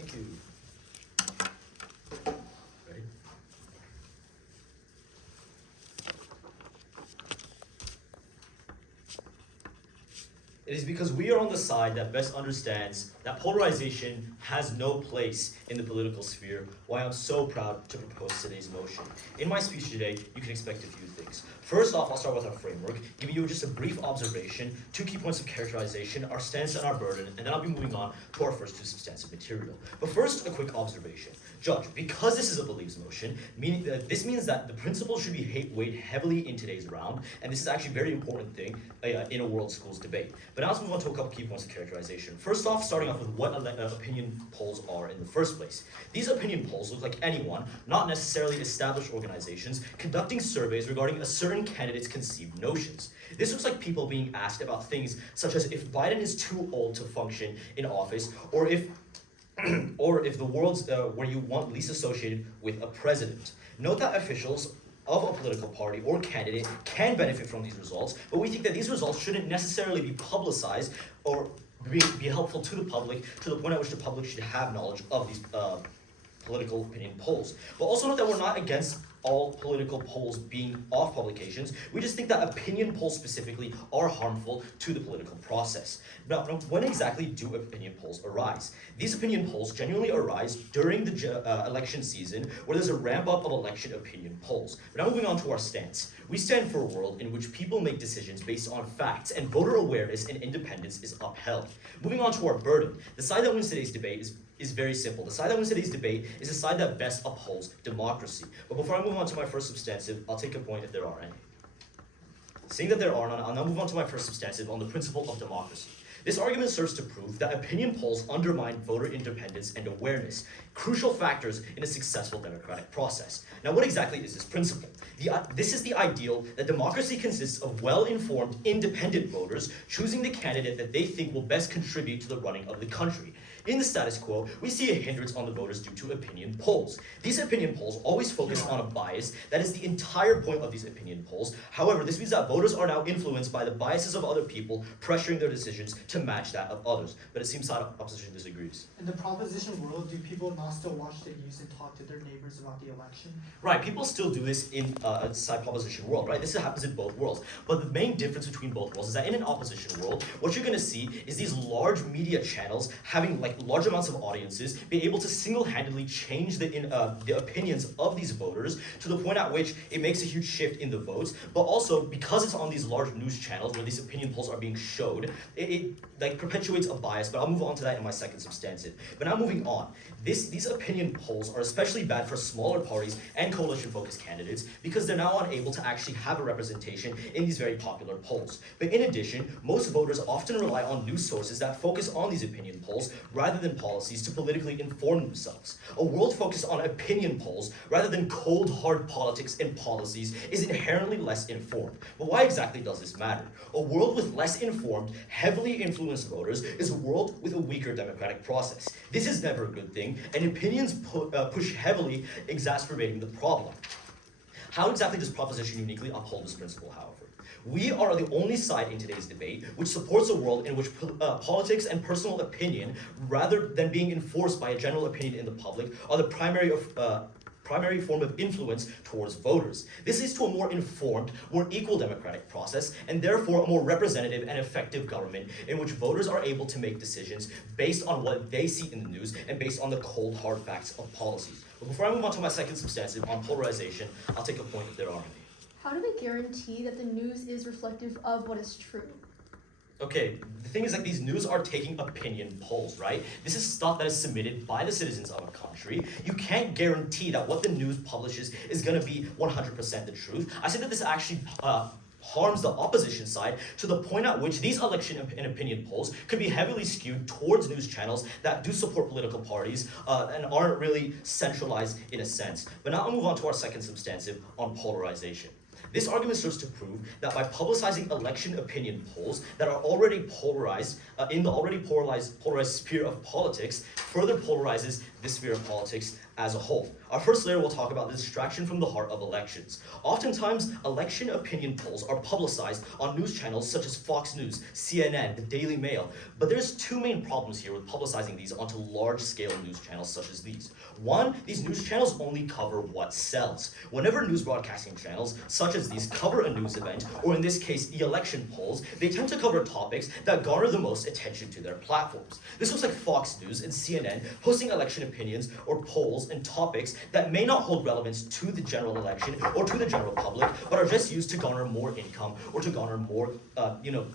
Thank you. Ready? It is because we are on the side that best understands that polarization has no place in the political sphere why I'm so proud to propose today's motion. In my speech today, you can expect a few things. First off, I'll start with our framework, giving you just a brief observation, 2 key points of characterization, our stance and our burden, and then I'll be moving on to our first 2 substantive material. But first, a quick observation. Judge, because this is a believes motion, this means that the principles should be weighed heavily in today's round, and this is actually a very important thing in a world schools debate. But now let's move on to a couple key points of characterization. First off, starting off with what opinion polls are in the first place. These opinion polls look like anyone, not necessarily established organizations, conducting surveys regarding a certain candidate's conceived notions. This looks like people being asked about things such as if Biden is too old to function in office, or if the world's where you want least associated with a president. Note that officials of a political party or candidate can benefit from these results, but we think that these results shouldn't necessarily be publicized or be helpful to the public to the point at which the public should have knowledge of these political opinion polls. But also note that we're not against all political polls being off publications. We just think that opinion polls specifically are harmful to the political process. Now, when exactly do opinion polls arise? These opinion polls genuinely arise during the election season, where there's a ramp up of election opinion polls. But now moving on to our stance. We stand for a world in which people make decisions based on facts, and voter awareness and independence is upheld. Moving on to our burden. The side that wins today's debate is very simple. The side that wins today's debate is the side that best upholds democracy. But before I move on to my first substantive, I'll take a point if there are any. Seeing that there are none, I'll now move on to my first substantive on the principle of democracy. This argument serves to prove that opinion polls undermine voter independence and awareness, crucial factors in a successful democratic process. Now, what exactly is this principle? This is the ideal that democracy consists of well-informed, independent voters choosing the candidate that they think will best contribute to the running of the country. In the status quo, we see a hindrance on the voters due to opinion polls. These opinion polls always focus on a bias. That is the entire point of these opinion polls. However, this means that voters are now influenced by the biases of other people, pressuring their decisions to match that of others. But it seems side opposition disagrees. In the proposition world, do people not still watch the news and talk to their neighbors about the election? Right, people still do this in a side proposition world, right? This happens in both worlds. But the main difference between both worlds is that in an opposition world, what you're going to see is these large media channels having large amounts of audiences be able to single-handedly change the opinions of these voters to the point at which it makes a huge shift in the votes. But also, because it's on these large news channels where these opinion polls are being showed, it perpetuates a bias. But I'll move on to that in my second substantive. But now moving on, these opinion polls are especially bad for smaller parties and coalition-focused candidates because they're now unable to actually have a representation in these very popular polls. But in addition, most voters often rely on news sources that focus on these opinion polls rather than policies to politically inform themselves. A world focused on opinion polls rather than cold, hard politics and policies is inherently less informed. But why exactly does this matter? A world with less informed, heavily influenced voters is a world with a weaker democratic process. This is never a good thing, and opinions push heavily, exacerbating the problem. How exactly does proposition uniquely uphold this principle, however? We are the only side in today's debate which supports a world in which politics and personal opinion, rather than being enforced by a general opinion in the public, are the primary form of influence towards voters. This leads to a more informed, more equal democratic process, and therefore a more representative and effective government in which voters are able to make decisions based on what they see in the news and based on the cold, hard facts of policies. But before I move on to my second substantive on polarization, I'll take a point if there are any. How do we guarantee that the news is reflective of what is true? Okay, the thing is these news are taking opinion polls, right? This is stuff that is submitted by the citizens of a country. You can't guarantee that what the news publishes is going to be 100% the truth. I say that this actually harms the opposition side to the point at which these election and opinion polls could be heavily skewed towards news channels that do support political parties and aren't really centralized in a sense. But now I'll move on to our second substantive on polarization. This argument serves to prove that by publicizing election opinion polls that are already polarized in the already polarized sphere of politics, further polarizes this sphere of politics as a whole. Our first layer will talk about the distraction from the heart of elections. Oftentimes, election opinion polls are publicized on news channels such as Fox News, CNN, the Daily Mail, but there's two main problems here with publicizing these onto large-scale news channels such as these. One, these news channels only cover what sells. Whenever news broadcasting channels such as these cover a news event, or in this case, the election polls, they tend to cover topics that garner the most attention to their platforms. This looks like Fox News and CNN posting election opinions or polls and topics that may not hold relevance to the general election or to the general public, but are just used to garner more income or to garner more,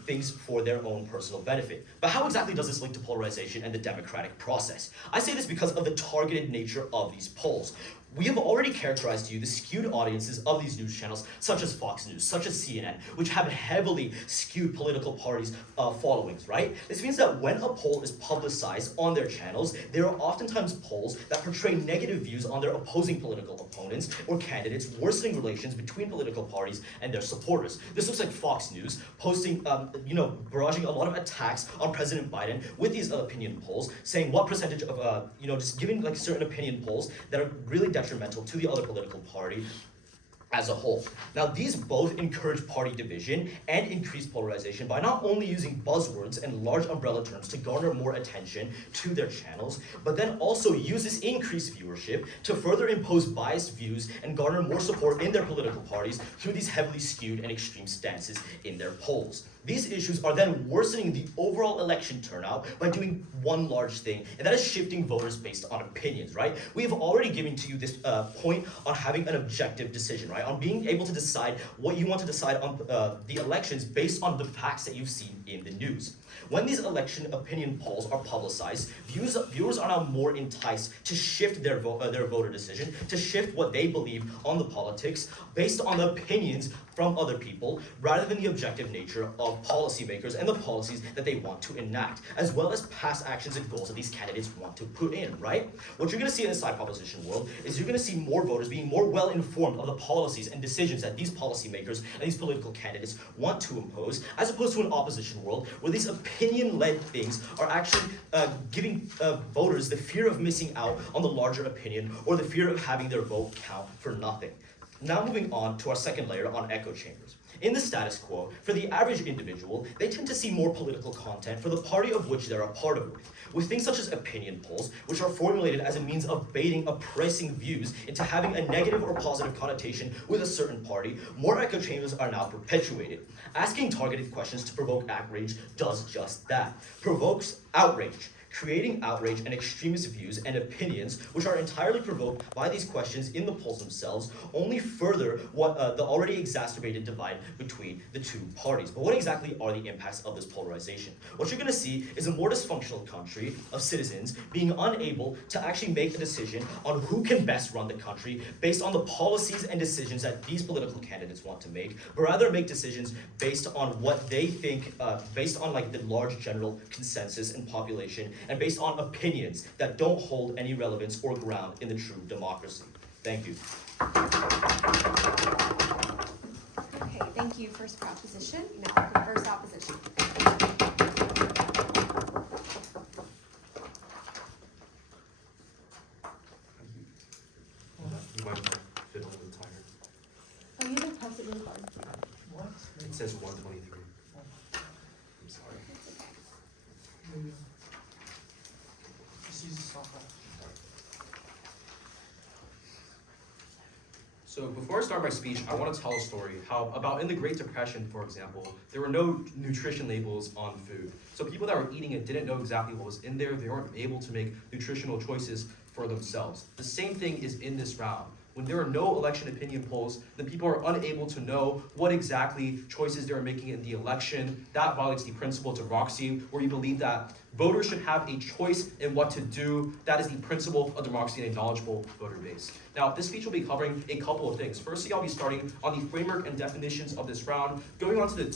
things for their own personal benefit. But how exactly does this link to polarization and the democratic process? I say this because of the targeted nature of these polls. We have already characterized to you the skewed audiences of these news channels, such as Fox News, such as CNN, which have heavily skewed political parties' followings, right? This means that when a poll is publicized on their channels, there are oftentimes polls that portray negative views on their opposing political opponents or candidates, worsening relations between political parties and their supporters. This looks like Fox News posting, barraging a lot of attacks on President Biden with these opinion polls, saying what percentage of, just giving like certain opinion polls that are really detrimental to the other political party as a whole. Now, these both encourage party division and increase polarization by not only using buzzwords and large umbrella terms to garner more attention to their channels, but then also use this increased viewership to further impose biased views and garner more support in their political parties through these heavily skewed and extreme stances in their polls. These issues are then worsening the overall election turnout by doing one large thing, and that is shifting voters based on opinions, right? We have already given to you this point on having an objective decision, right? On being able to decide what you want to decide on the elections based on the facts that you've seen in the news. When these election opinion polls are publicized, viewers are now more enticed to shift their voter decision, to shift what they believe on the politics based on the opinions from other people, rather than the objective nature of policymakers and the policies that they want to enact, as well as past actions and goals that these candidates want to put in, right? What you're going to see in the side proposition world is you're going to see more voters being more well informed of the policies and decisions that these policymakers and these political candidates want to impose, as opposed to an opposition world where these opinion-led things are actually giving voters the fear of missing out on the larger opinion or the fear of having their vote count for nothing. Now moving on to our second layer on echo chambers. In the status quo, for the average individual, they tend to see more political content for the party of which they're a part of, with things such as opinion polls, which are formulated as a means of baiting oppressing views into having a negative or positive connotation with a certain party. More echo chambers are now perpetuated. Asking targeted questions to provoke outrage does just that, provokes outrage. Creating outrage and extremist views and opinions, which are entirely provoked by these questions in the polls themselves, only further what the already exacerbated divide between the two parties. But what exactly are the impacts of this polarization? What you're going to see is a more dysfunctional country of citizens being unable to actually make a decision on who can best run the country based on the policies and decisions that these political candidates want to make, but rather make decisions based on what they think, based on like the large general consensus and population, and based on opinions that don't hold any relevance or ground in the true democracy. Thank you. Okay, thank you, first proposition. Now the first opposition. You might fiddle with the timer. Oh, you didn't press it really hard. What? It says 123. I'm sorry. Maybe. Just use the software. So before I start my speech, I want to tell a story about in the Great Depression, for example, there were no nutrition labels on food. So people that were eating it didn't know exactly what was in there. They weren't able to make nutritional choices for themselves. The same thing is in this round. When there are no election opinion polls, then people are unable to know what exactly choices they're making in the election. That violates the principle of democracy, where you believe that voters should have a choice in what to do. That is the principle of democracy and a knowledgeable voter base. Now, this speech will be covering a couple of things. Firstly, I'll be starting on the framework and definitions of this round, going on to the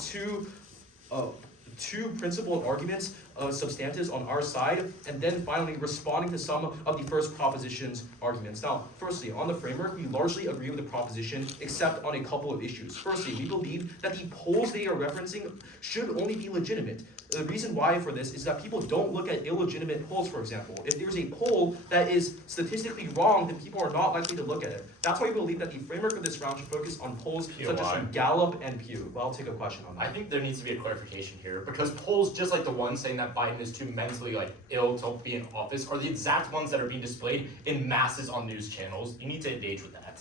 two principal arguments substantives on our side, and then finally responding to some of the first proposition's arguments. Now, firstly, on the framework, we largely agree with the proposition, except on a couple of issues. Firstly, we believe that the polls they are referencing should only be legitimate. The reason why for this is that people don't look at illegitimate polls, for example. If there's a poll that is statistically wrong, then people are not likely to look at it. That's why we believe that the framework of this round should focus on polls such as from Gallup and Pew. Well, I'll take a question on that. I think there needs to be a clarification here because polls, just like the ones saying that Biden is too mentally ill to be in office, are the exact ones that are being displayed in masses on news channels. You need to engage with that.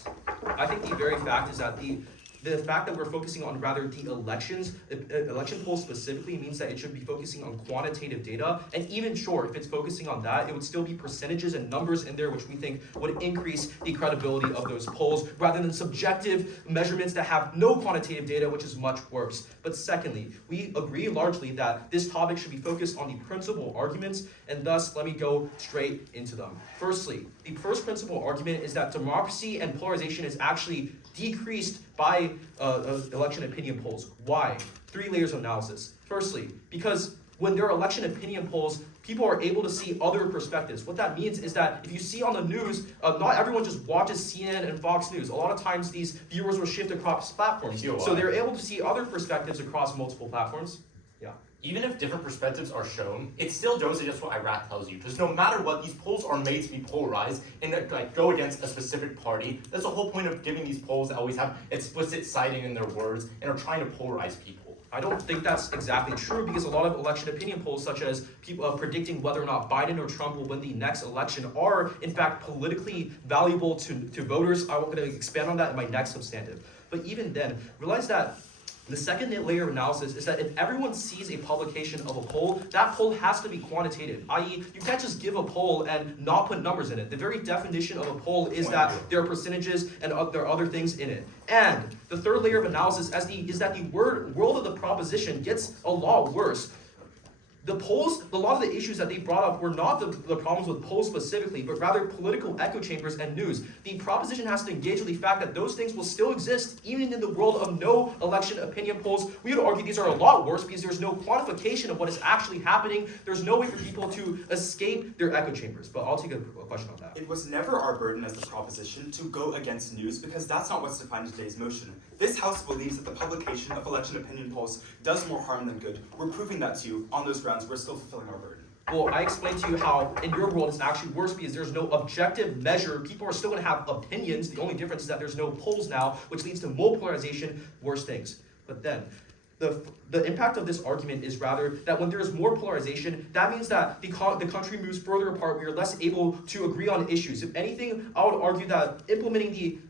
I think the very fact is that the fact that we're focusing on rather the election polls specifically means that it should be focusing on quantitative data. And even sure, if it's focusing on that, it would still be percentages and numbers in there, which we think would increase the credibility of those polls rather than subjective measurements that have no quantitative data, which is much worse. But secondly, we agree largely that this topic should be focused on the principal arguments, and thus let me go straight into them. Firstly, the first principal argument is that democracy and polarization is actually decreased by election opinion polls. Why? 3 layers of analysis. Firstly, because when there are election opinion polls, people are able to see other perspectives. What that means is that if you see on the news, not everyone just watches CNN and Fox News. A lot of times these viewers will shift across platforms. So they're able to see other perspectives across multiple platforms. Yeah. Even if different perspectives are shown, it still goes against what Iraq tells you. Because no matter what, these polls are made to be polarized and go against a specific party. That's the whole point of giving these polls that always have explicit citing in their words and are trying to polarize people. I don't think that's exactly true because a lot of election opinion polls, such as people predicting whether or not Biden or Trump will win the next election, are in fact politically valuable to voters. I'm going to expand on that in my next substantive. But even then, realize that the second layer of analysis is that if everyone sees a publication of a poll, that poll has to be quantitative, i.e. you can't just give a poll and not put numbers in it. The very definition of a poll is that there are percentages and there are other things in it. And the third layer of analysis is that the world of the proposition gets a lot worse. The polls, a lot of the issues that they brought up were not the problems with polls specifically, but rather political echo chambers and news. The proposition has to engage with the fact that those things will still exist even in the world of no election opinion polls. We would argue these are a lot worse because there's no quantification of what is actually happening. There's no way for people to escape their echo chambers. But I'll take a question on that. It was never our burden as the proposition to go against news because that's not what's defined in today's motion. This House believes that the publication of election opinion polls does more harm than good. We're proving that to you. On those grounds, we're still fulfilling our burden. Well, I explained to you how in your world it's actually worse because there's no objective measure. People are still going to have opinions. The only difference is that there's no polls now, which leads to more polarization, worse things. But then, the impact of this argument is rather that when there is more polarization, that means that the country moves further apart. We are less able to agree on issues. If anything, I would argue that implementing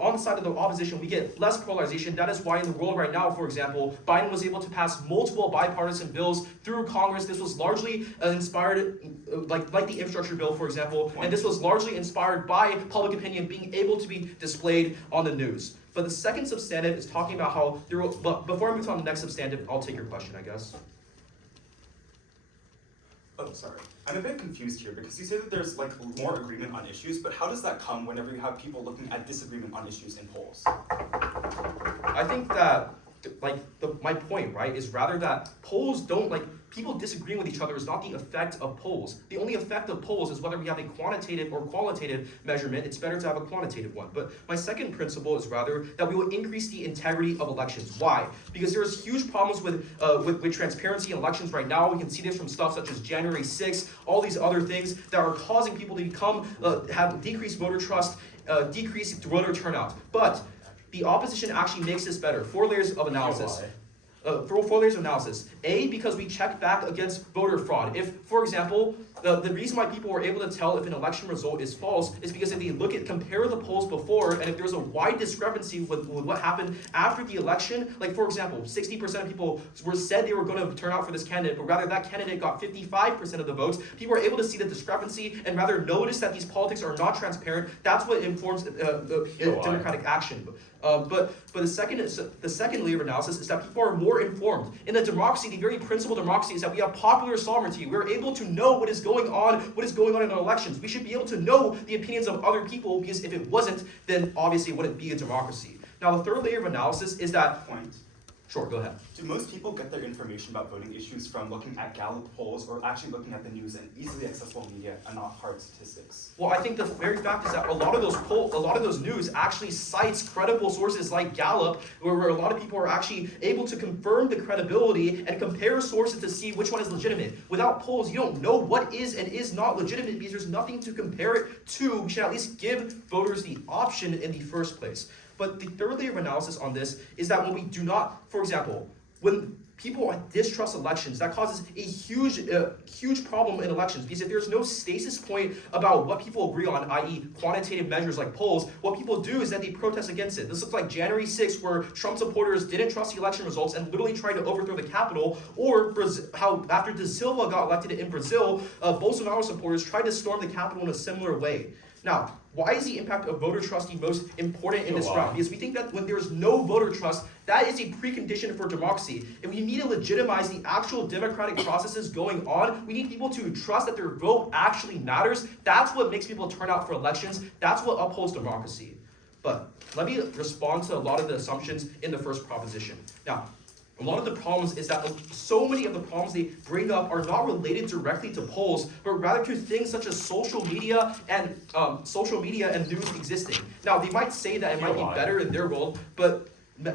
on the side of the opposition, we get less polarization. That is why in the world right now, for example, Biden was able to pass multiple bipartisan bills through Congress. This was largely inspired, like the infrastructure bill, for example, and this was largely inspired by public opinion being able to be displayed on the news. But the second substantive is talking about how there will, but before I move on to the next substantive, I'll take your question, I guess. Oh, sorry. I'm a bit confused here because you say that there's more agreement on issues, but how does that come whenever you have people looking at disagreement on issues in polls? I think that my point, right, is rather that polls don't people disagreeing with each other is not the effect of polls. The only effect of polls is whether we have a quantitative or qualitative measurement. It's better to have a quantitative one. But my second principle is rather that we will increase the integrity of elections. Why? Because there's huge problems with transparency in elections right now. We can see this from stuff such as January 6th, all these other things that are causing people to become have decreased voter trust, decreased voter turnout. But the opposition actually makes this better. 4 layers of analysis. 4 layers of analysis. A, because we check back against voter fraud. If, for example, the reason why people were able to tell if an election result is false is because if they compare the polls before, and if there's a wide discrepancy with what happened after the election, for example, 60% of people said they were going to turn out for this candidate, but rather that candidate got 55% of the votes, people were able to see the discrepancy and rather notice that these politics are not transparent. That's what informs democratic action. But the second layer of analysis is that people are more informed. In a democracy, the very principle of democracy is that we have popular sovereignty. We're able to know what is going on in our elections. We should be able to know the opinions of other people because if it wasn't, then obviously it wouldn't be a democracy. Now, the third layer of analysis is that Sure, go ahead. Do most people get their information about voting issues from looking at Gallup polls or actually looking at the news and easily accessible media and not hard statistics? Well, I think the very fact is that a lot of those news actually cites credible sources like Gallup, where a lot of people are actually able to confirm the credibility and compare sources to see which one is legitimate. Without polls, you don't know what is and is not legitimate because there's nothing to compare it to. We should at least give voters the option in the first place. But the third layer of analysis on this is that when we do not, for example, when people distrust elections, that causes a huge problem in elections, because if there's no stasis point about what people agree on, i.e. quantitative measures like polls, what people do is that they protest against it. This looks like January 6th, where Trump supporters didn't trust the election results and literally tried to overthrow the Capitol, or how after De Silva got elected in Brazil, Bolsonaro supporters tried to storm the Capitol in a similar way. Now, why is the impact of voter trust the most important in this round? Because we think that when there's no voter trust, that is a precondition for democracy. And we need to legitimize the actual democratic processes going on. We need people to trust that their vote actually matters. That's what makes people turn out for elections. That's what upholds democracy. But let me respond to a lot of the assumptions in the first proposition. Now, a lot of the problems is that so many of the problems they bring up are not related directly to polls, but rather to things such as social media and news existing. Now, they might say that it might be better in their world, but the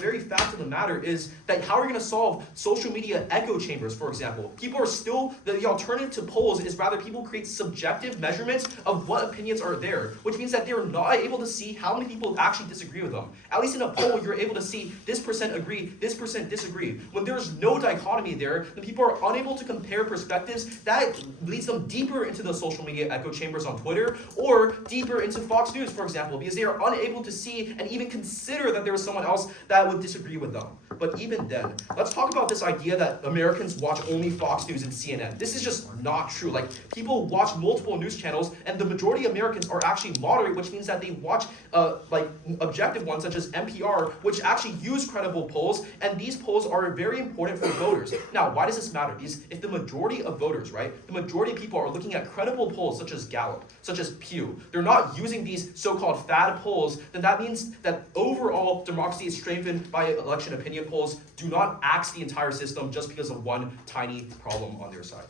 very fact of the matter is that how are we going to solve social media echo chambers, for example? People are still, the alternative to polls is rather people create subjective measurements of what opinions are there, which means that they're not able to see how many people actually disagree with them. At least in a poll, you're able to see this percent agree, this percent disagree. When there's no dichotomy there, then people are unable to compare perspectives. That leads them deeper into the social media echo chambers on Twitter, or deeper into Fox News, for example, because they are unable to see and even consider that there was someone else that would disagree with them. But even then, let's talk about this idea that Americans watch only Fox News and CNN. This is just not true. Like, people watch multiple news channels, and the majority of Americans are actually moderate, which means that they watch objective ones such as NPR, which actually use credible polls, and these polls are very important for voters. Now, why does this matter? Because if the majority of voters, the majority of people are looking at credible polls such as Gallup, such as Pew, they're not using these so-called fad polls, then that means that overall democracy is strengthened by election opinion polls. Do not axe the entire system just because of one tiny problem on their side.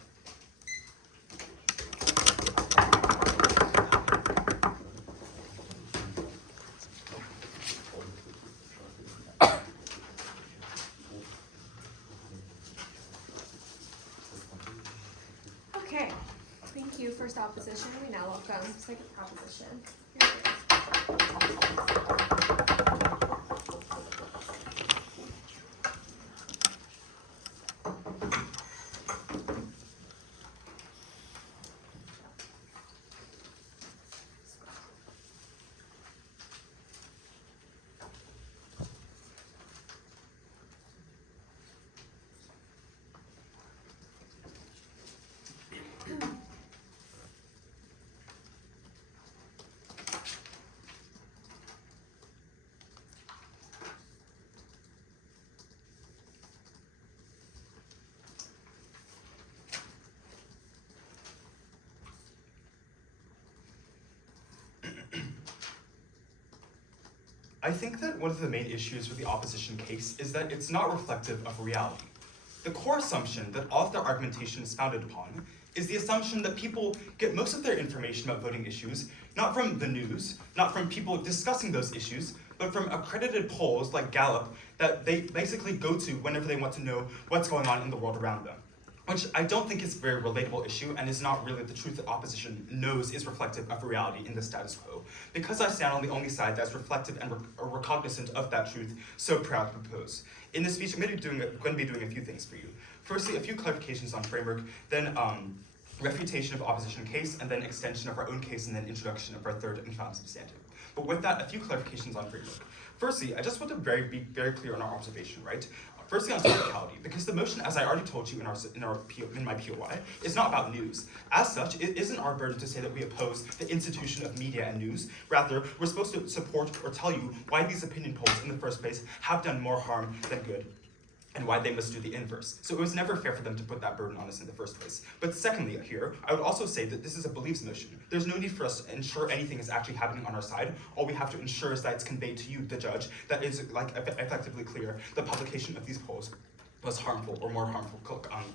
Okay, thank you. First opposition. We now welcome second proposition. Here it is. I think that one of the main issues with the opposition case is that it's not reflective of reality. The core assumption that all of their argumentation is founded upon is the assumption that people get most of their information about voting issues not from the news, not from people discussing those issues, but from accredited polls like Gallup that they basically go to whenever they want to know what's going on in the world around them. Which I don't think is a very relatable issue and is not really the truth that opposition knows is reflective of reality in the status quo. Because I stand on the only side that's reflective and recognizant of that truth, so proud to propose. In this speech, I'm going to be doing a few things for you. Firstly, a few clarifications on framework, then refutation of opposition case, and then extension of our own case, and then introduction of our third and final substantive. But with that, a few clarifications on framework. Firstly, I just want to be very clear on our observation, right? Firstly, on topicality, because the motion, as I already told you in my POI, is not about news. As such, it isn't our burden to say that we oppose the institution of media and news. Rather, we're supposed to support or tell you why these opinion polls in the first place have done more harm than good. and why they must do the inverse. So it was never fair for them to put that burden on us in the first place. But secondly, here, I would also say that this is a beliefs motion. There's no need for us to ensure anything is actually happening on our side. All we have to ensure is that it's conveyed to you, the judge, that is effectively clear the publication of these polls was harmful or more harmful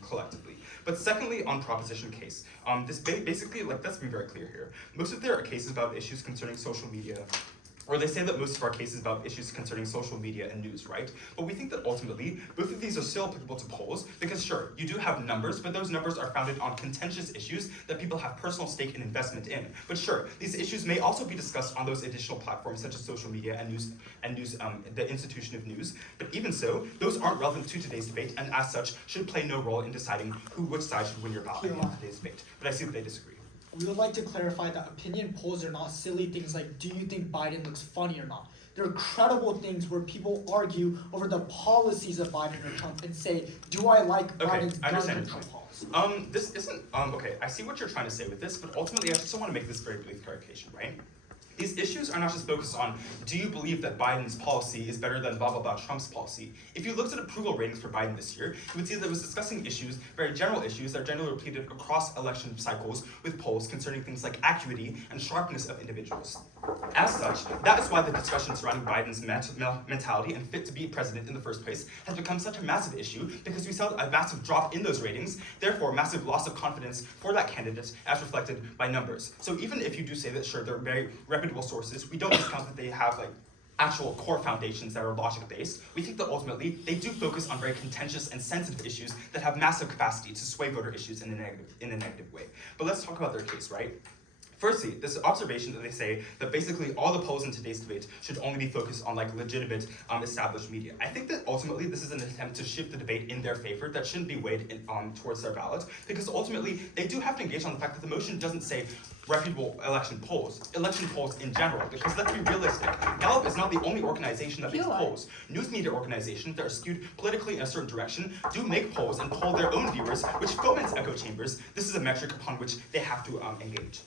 collectively. But secondly, on proposition case, this basically, let's be very clear here. Most of their cases about issues concerning social media, or they say that most of our cases about issues concerning social media and news, right? But we think that ultimately, both of these are still applicable to polls, because sure, you do have numbers, but those numbers are founded on contentious issues that people have personal stake and investment in. But sure, these issues may also be discussed on those additional platforms such as social media and news, the institution of news. But even so, those aren't relevant to today's debate, and as such, should play no role in deciding which side should win your ballot in today's debate. But I see that they disagree. We would like to clarify that opinion polls are not silly things like, do you think Biden looks funny or not? They're credible things where people argue over the policies of Biden or Trump and say, do I like Biden's gun control policy? This isn't, okay, I see what you're trying to say with this, but ultimately I just want to make this very brief clarification, right? These issues are not just focused on, do you believe that Biden's policy is better than blah, blah, blah, Trump's policy? If you looked at approval ratings for Biden this year, you would see that it was discussing issues, very general issues that are generally repeated across election cycles with polls concerning things like acuity and sharpness of individuals. As such, that is why the discussion surrounding Biden's mentality and fit to be president in the first place has become such a massive issue because we saw a massive drop in those ratings, therefore massive loss of confidence for that candidate as reflected by numbers. So even if you do say that, sure, they're very reputable sources, we don't discount that they have actual core foundations that are logic-based. We think that ultimately they do focus on very contentious and sensitive issues that have massive capacity to sway voter issues in a negative way. But let's talk about their case, right? Firstly, this observation that they say that basically all the polls in today's debate should only be focused on legitimate established media. I think that ultimately this is an attempt to shift the debate in their favor that shouldn't be weighed towards their ballot, because ultimately they do have to engage on the fact that the motion doesn't say reputable election polls in general, because let's be realistic, Gallup is not the only organization that makes polls. News media organizations that are skewed politically in a certain direction do make polls and poll their own viewers, which foments echo chambers. This is a metric upon which they have to engage.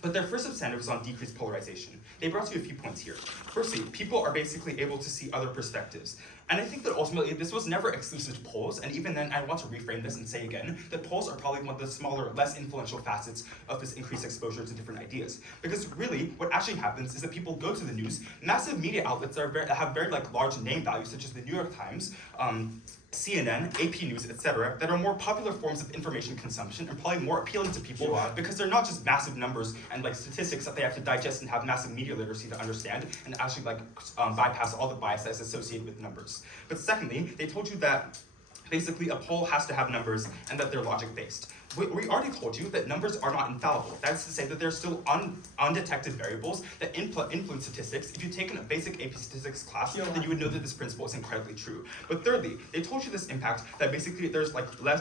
But their first substantive was on decreased polarization. They brought you a few points here. Firstly, people are basically able to see other perspectives. And I think that ultimately this was never exclusive to polls, and even then I want to reframe this and say again that polls are probably one of the smaller, less influential facets of this increased exposure to different ideas. Because really, what actually happens is that people go to the news, massive media outlets that have very large name values, such as the New York Times, CNN, AP News, etc., that are more popular forms of information consumption and probably more appealing to people because they're not just massive numbers and statistics that they have to digest and have massive media literacy to understand and actually bypass all the bias that's associated with numbers. But secondly, they told you that basically a poll has to have numbers and that they're logic-based. We already told you that numbers are not infallible. That's to say that there's still undetected variables that influence statistics. If you've taken a basic AP statistics class, then you would know that this principle is incredibly true. But thirdly, they told you this impact that basically there's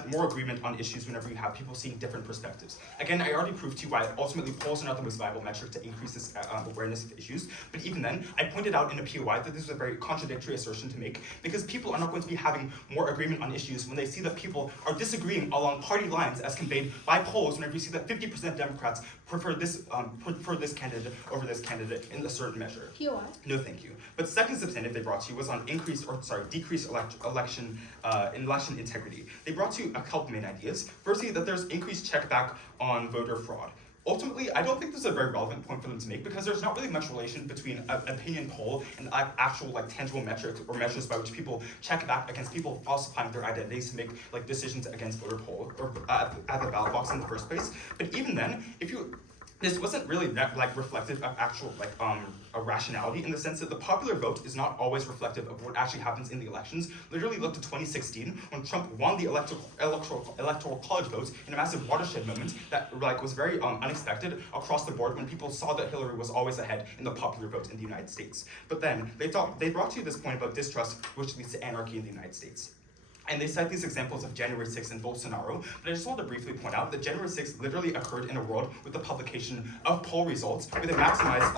more agreement on issues whenever you have people seeing different perspectives. Again, I already proved to you why ultimately polls are not the most viable metric to increase this awareness of issues. But even then, I pointed out in a POI that this was a very contradictory assertion to make because people are not going to be having more agreement on issues when they see that people are disagreeing along party lines as conveyed by polls whenever you see that 50% of Democrats prefer this candidate over this candidate in a certain measure. POI? No, thank you. But second substantive they brought to you was on decreased election integrity. They brought to you a couple main ideas. Firstly, that there's increased check back on voter fraud. Ultimately, I don't think this is a very relevant point for them to make because there's not really much relation between an opinion poll and actual tangible metrics or measures by which people check back against people falsifying their identities to make decisions against voter poll or at the ballot box in the first place. But even then, this wasn't really reflective of actual a rationality in the sense that the popular vote is not always reflective of what actually happens in the elections. Literally look to 2016 when Trump won the electoral college vote in a massive watershed moment that was very unexpected across the board when people saw that Hillary was always ahead in the popular vote in the United States. But then they brought to you this point about distrust, which leads to anarchy in the United States. And they cite these examples of January 6th and Bolsonaro, but I just want to briefly point out that January 6th literally occurred in a world with the publication of poll results with a maximized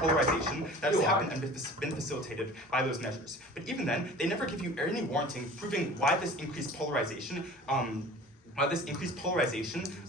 polarization that has happened and been facilitated by those measures. But even then, they never give you any warranting proving why this increased polarization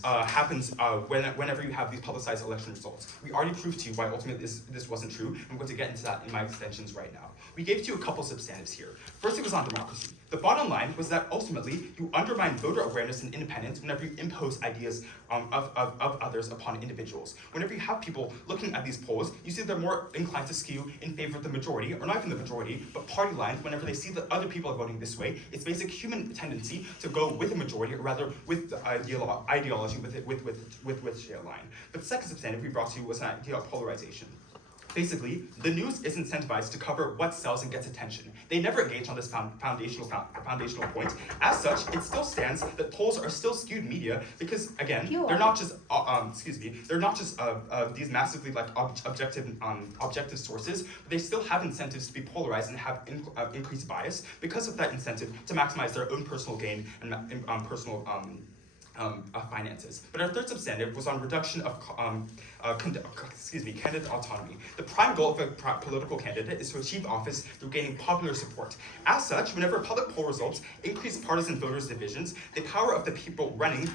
happens whenever you have these publicized election results. We already proved to you why ultimately this wasn't true. I'm going to get into that in my extensions right now. We gave to you a couple substantives here. First, it was on democracy. The bottom line was that ultimately you undermine voter awareness and independence whenever you impose ideas of others upon individuals. Whenever you have people looking at these polls, you see they're more inclined to skew in favor of the majority, or not even the majority, but party lines. Whenever they see that other people are voting this way, it's basic human tendency to go with the majority, or rather with the ideology with which they align. But the second substantive we brought to you was an idea of polarization. Basically, the news is incentivized to cover what sells and gets attention. They never engage on this foundational point. As such, it still stands that polls are still skewed media because, again, they're not just these massively like objective sources, but they still have incentives to be polarized and have increased bias because of that incentive to maximize their own personal gain and personal finances. But our third substantive was on reduction of candidate autonomy. The prime goal of a political candidate is to achieve office through gaining popular support. As such, whenever public poll results increase partisan voters' divisions, the power of the people running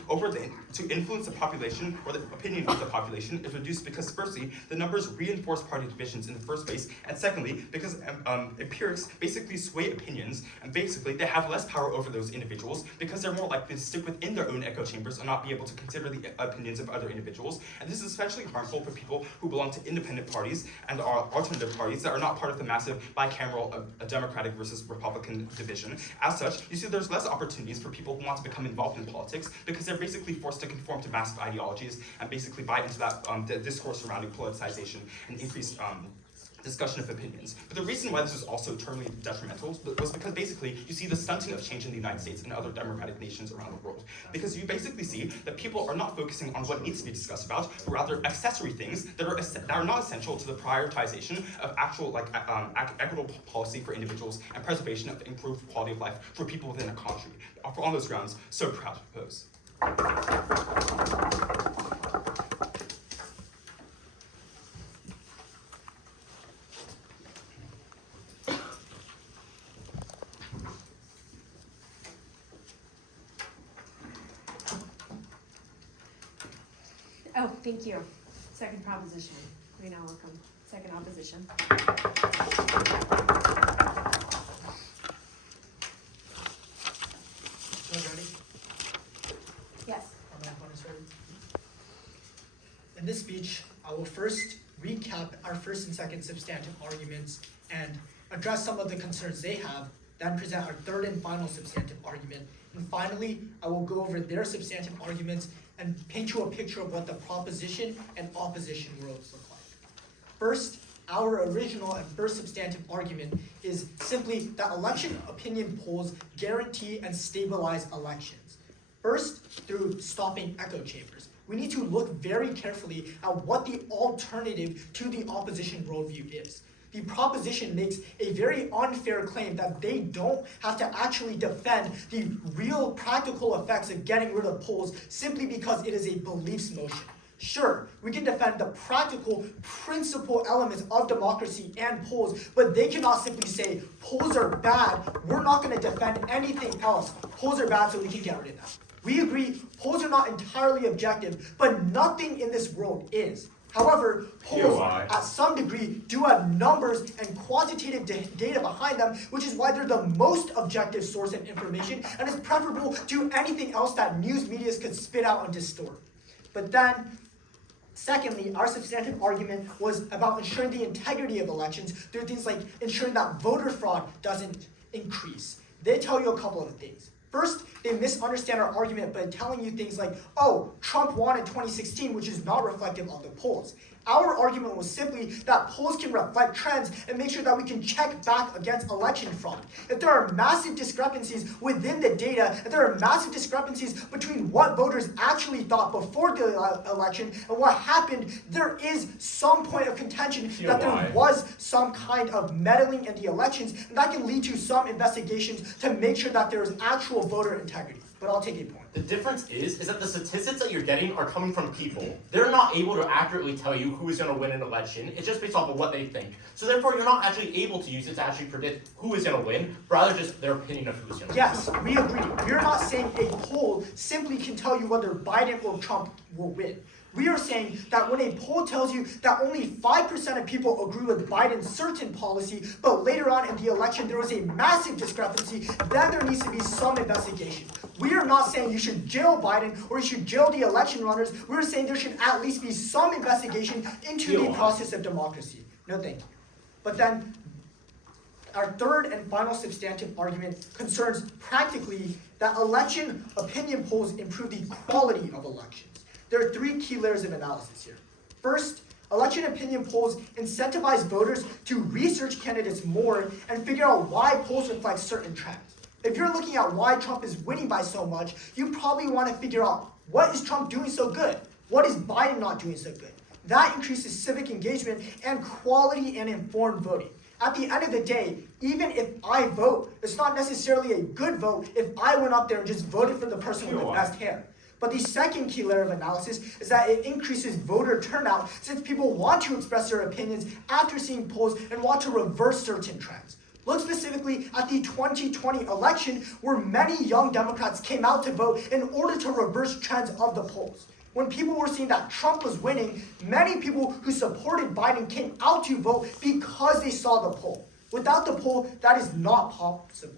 to influence the population or the opinion of the population is reduced because, firstly, the numbers reinforce party divisions in the first place, and secondly, because empirics basically sway opinions, and basically they have less power over those individuals because they're more likely to stick within their own echo chambers and not be able to consider the opinions of other individuals. And this is especially harmful for people who belong to independent parties and are alternative parties that are not part of the massive bicameral Democratic versus Republican division. As such, you see there's less opportunities for people who want to become involved in politics because they're basically forced to conform to massive ideologies and basically buy into that the discourse surrounding politicization and increased discussion of opinions. But the reason why this is also terminally detrimental was because basically you see the stunting of change in the United States and other democratic nations around the world. Because you basically see that people are not focusing on what needs to be discussed about, but rather accessory things that are not essential to the prioritization of actual equitable policy for individuals and preservation of improved quality of life for people within a country. For all those grounds, so proud to propose. Oh, thank you. Second proposition. We now welcome second opposition. Ready? Yes. My opponent's ready. In this speech, I will first recap our first and second substantive arguments and address some of the concerns they have, then present our third and final substantive argument, and finally, I will go over their substantive arguments and paint you a picture of what the proposition and opposition worlds look like. First, our original and first substantive argument is simply that election opinion polls guarantee and stabilize elections. First, through stopping echo chambers. We need to look very carefully at what the alternative to the opposition worldview is. The proposition makes a very unfair claim that they don't have to actually defend the real practical effects of getting rid of polls simply because it is a beliefs motion. Sure, we can defend the practical principal elements of democracy and polls, but they cannot simply say polls are bad, we're not going to defend anything else. Polls are bad, so we can get rid of them. We agree polls are not entirely objective, but nothing in this world is. However, polls, at some degree, do have numbers and quantitative data behind them, which is why they're the most objective source of information and is preferable to anything else that news media could spit out and distort. But then, secondly, our substantive argument was about ensuring the integrity of elections through things like ensuring that voter fraud doesn't increase. They tell you a couple of things. First, they misunderstand our argument by telling you things like, oh, Trump won in 2016, which is not reflective of the polls. Our argument was simply that polls can reflect trends and make sure that we can check back against election fraud. If there are massive discrepancies within the data, if there are massive discrepancies between what voters actually thought before the election and what happened, there is some point of contention that there was some kind of meddling in the elections, and that can lead to some investigations to make sure that there is actual voter integrity. But I'll take a point. The difference is that the statistics that you're getting are coming from people. They're not able to accurately tell you who is going to win an election. It's just based off of what they think. So therefore, you're not actually able to use it to actually predict who is going to win, but rather just their opinion of who is going to win. Yes, we agree. We're not saying a poll simply can tell you whether Biden or Trump will win. We are saying that when a poll tells you that only 5% of people agree with Biden's certain policy, but later on in the election there was a massive discrepancy, then there needs to be some investigation. We are not saying you should jail Biden or you should jail the election runners. We're saying there should at least be some investigation into the process of democracy. No thank you. But then our third and final substantive argument concerns practically that election opinion polls improve the quality of elections. There are three key layers of analysis here. First, election opinion polls incentivize voters to research candidates more and figure out why polls reflect certain trends. If you're looking at why Trump is winning by so much, you probably want to figure out what is Trump doing so good? What is Biden not doing so good? That increases civic engagement and quality and informed voting. At the end of the day, even if I vote, it's not necessarily a good vote if I went up there and just voted for the person with the best hair. But the second key layer of analysis is that it increases voter turnout since people want to express their opinions after seeing polls and want to reverse certain trends. Look specifically at the 2020 election where many young Democrats came out to vote in order to reverse trends of the polls. When people were seeing that Trump was winning, many people who supported Biden came out to vote because they saw the poll. Without the poll, that is not possible.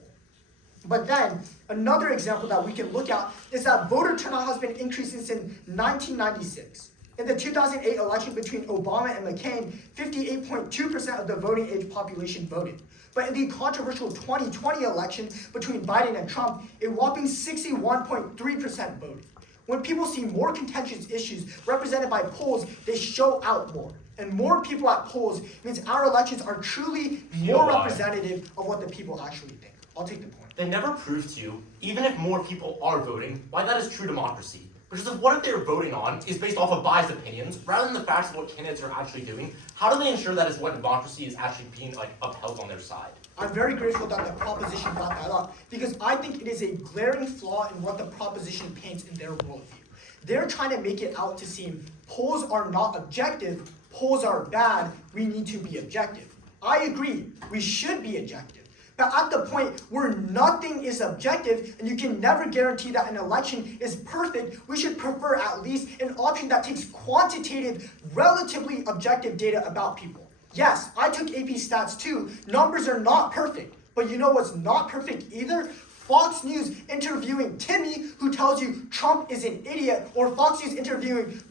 But then, another example that we can look at is that voter turnout has been increasing since 1996. In the 2008 election between Obama and McCain, 58.2% of the voting age population voted. But in the controversial 2020 election between Biden and Trump, a whopping 61.3% voted. When people see more contentious issues represented by polls, they show out more. And more people at polls means our elections are truly more representative of what the people actually think. I'll take the point. They never prove to you, even if more people are voting, why that is true democracy. Because if what they're voting on is based off of biased opinions, rather than the facts of what candidates are actually doing, how do they ensure that is what democracy is actually being upheld on their side? I'm very grateful that the proposition brought that up because I think it is a glaring flaw in what the proposition paints in their worldview. They're trying to make it out to seem polls are not objective, polls are bad, we need to be objective. I agree, we should be objective. But at the point where nothing is objective and you can never guarantee that an election is perfect, we should prefer at least an option that takes quantitative, relatively objective data about people. Yes, I took AP Stats too. Numbers are not perfect. But you know what's not perfect either? Fox News interviewing Timmy, who tells you Trump is an idiot, or Fox News interviewing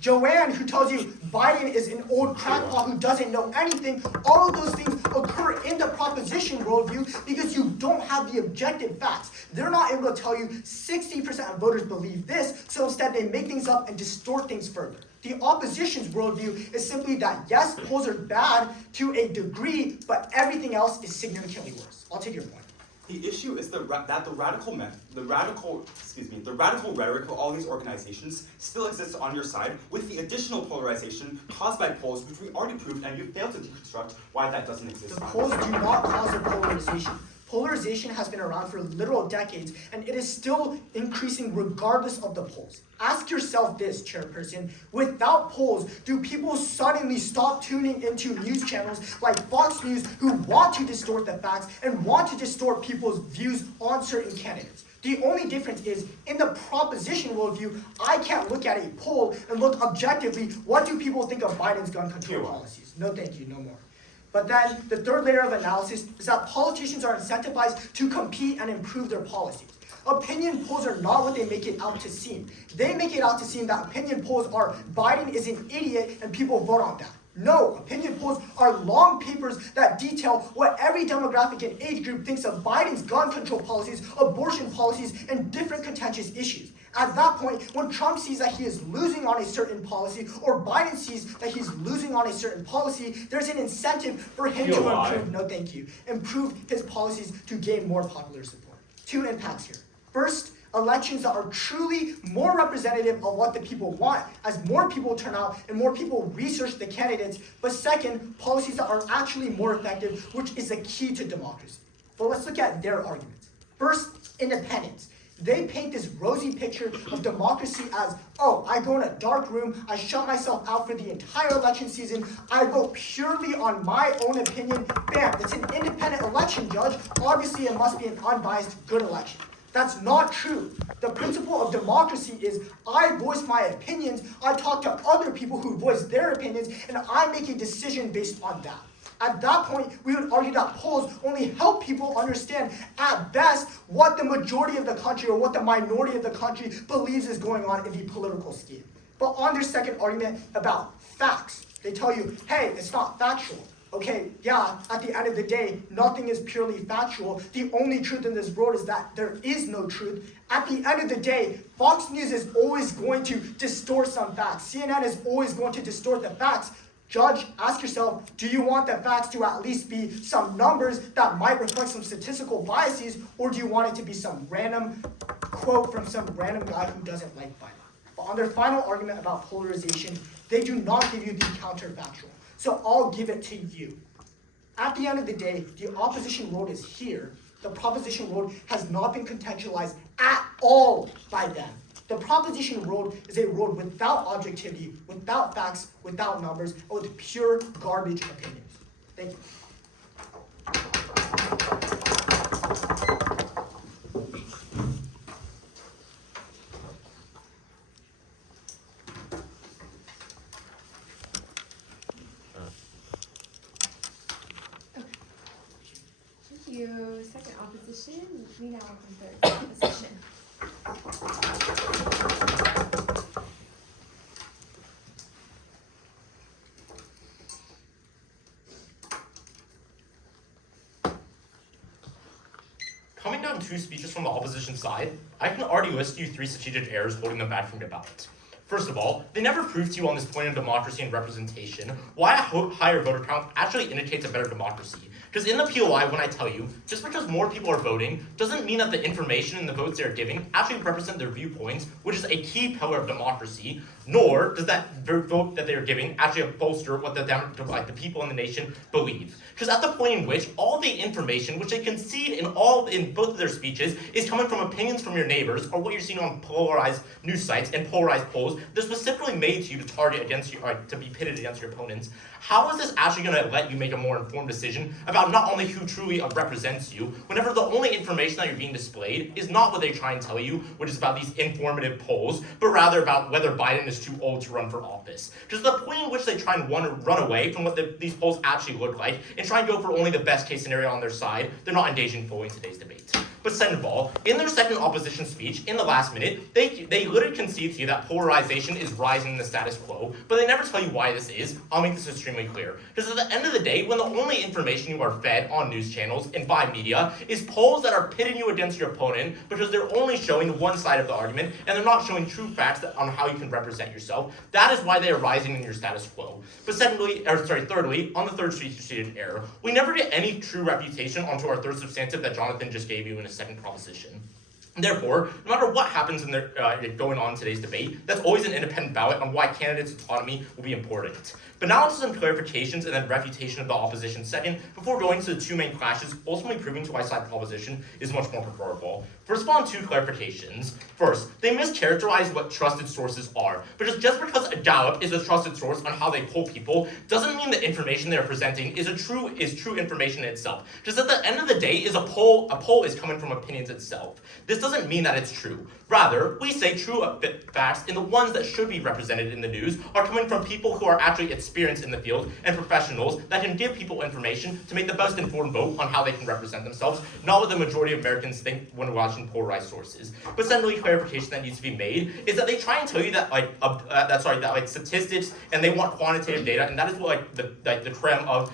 Joanne, who tells you Biden is an old crackpot who doesn't know anything. All of those things occur in the proposition worldview because you don't have the objective facts. They're not able to tell you 60% of voters believe this, so instead they make things up and distort things further. The opposition's worldview is simply that yes, polls are bad to a degree, but everything else is significantly worse. I'll take your point. The issue is that the radical rhetoric of all these organizations still exists on your side with the additional polarization caused by polls, which we already proved, and you failed to deconstruct why that doesn't exist. The polls do not cause a polarization. Polarization has been around for literal decades, and it is still increasing regardless of the polls. Ask yourself this, Chairperson. Without polls, do people suddenly stop tuning into news channels like Fox News who want to distort the facts and want to distort people's views on certain candidates? The only difference is, in the proposition worldview, I can't look at a poll and look objectively, what do people think of Biden's gun control policies? No thank you, no more. But then the third layer of analysis is that politicians are incentivized to compete and improve their policies. Opinion polls are not what they make it out to seem. They make it out to seem that opinion polls are Biden is an idiot and people vote on that. No, opinion polls are long papers that detail what every demographic and age group thinks of Biden's gun control policies, abortion policies, and different contentious issues. At that point, when Trump sees that he is losing on a certain policy, or Biden sees that he's losing on a certain policy, there's an incentive for him to improve his policies to gain more popular support. Two impacts here. First, elections that are truly more representative of what the people want, as more people turn out and more people research the candidates. But second, policies that are actually more effective, which is the key to democracy. But let's look at their arguments. First, independence. They paint this rosy picture of democracy as, oh, I go in a dark room, I shut myself out for the entire election season, I vote purely on my own opinion, bam, it's an independent election, Judge. Obviously, it must be an unbiased, good election. That's not true. The principle of democracy is I voice my opinions, I talk to other people who voice their opinions, and I make a decision based on that. At that point, we would argue that polls only help people understand, at best, what the majority of the country or what the minority of the country believes is going on in the political scheme. But on their second argument about facts, they tell you, hey, it's not factual. Okay, yeah, at the end of the day, nothing is purely factual. The only truth in this world is that there is no truth. At the end of the day, Fox News is always going to distort some facts. CNN is always going to distort the facts. Judge, ask yourself, do you want the facts to at least be some numbers that might reflect some statistical biases, or do you want it to be some random quote from some random guy who doesn't like Feifan? But on their final argument about polarization, they do not give you the counterfactual. So I'll give it to you. At the end of the day, the opposition road is here. The proposition road has not been contextualized at all by them. The proposition road is a road without objectivity, without facts, without numbers, and with pure garbage opinions. Thank you. Thank you. Second opposition. We now welcome third opposition. Coming down two speeches from the opposition side, I can already list you 3 strategic errors holding them back from the ballot. First of all, they never proved to you on this point of democracy and representation why a higher voter count actually indicates a better democracy. Because in the POI, when I tell you, just because more people are voting doesn't mean that the information and the votes they're giving actually represent their viewpoints, which is a key pillar of democracy, nor does that vote that they're giving actually bolster what the people in the nation believe. Because at the point in which all the information, which they concede in both of their speeches, is coming from opinions from your neighbors, or what you're seeing on polarized news sites and polarized polls, they're specifically made to you to target against you, or to be pitted against your opponents. How is this actually going to let you make a more informed decision about not only who truly represents you, whenever the only information that you're being displayed is not what they try and tell you, which is about these informative polls, but rather about whether Biden is too old to run for office. Just the point in which they try and run away from what these polls actually look like and try and go for only the best case scenario on their side, they're not engaging fully in today's debate. But second of all, in their second opposition speech, in the last minute, they literally concede to you that polarization is rising in the status quo, but they never tell you why this is. I'll make this extremely clear. Because at the end of the day, when the only information you are fed on news channels and by media is polls that are pitting you against your opponent because they're only showing one side of the argument and they're not showing true facts on how you can represent yourself, that is why they are rising in your status quo. But thirdly, on the third strategic error, we never get any true refutation onto our third substantive that Jonathan just gave you in his second proposition. Therefore, no matter what happens in going on in today's debate, that's always an independent ballot on why candidates' autonomy will be important. But now to some clarifications and then refutation of the opposition second, before going to the two main clashes, ultimately proving to why side proposition is much more preferable. First of all, on two clarifications. First, they mischaracterize what trusted sources are, because just because a Gallup is a trusted source on how they poll people, doesn't mean the information they're presenting is true information in itself. Just at the end of the day, a poll is coming from opinions itself. This doesn't mean that it's true. Rather, we say true facts, and the ones that should be represented in the news are coming from people who are actually experienced in the field and professionals that can give people information to make the best informed vote on how they can represent themselves, not what the majority of Americans think when watching polarized sources. But secondly, clarification that needs to be made is that they try and tell you that statistics and they want quantitative data, and that is what the creme of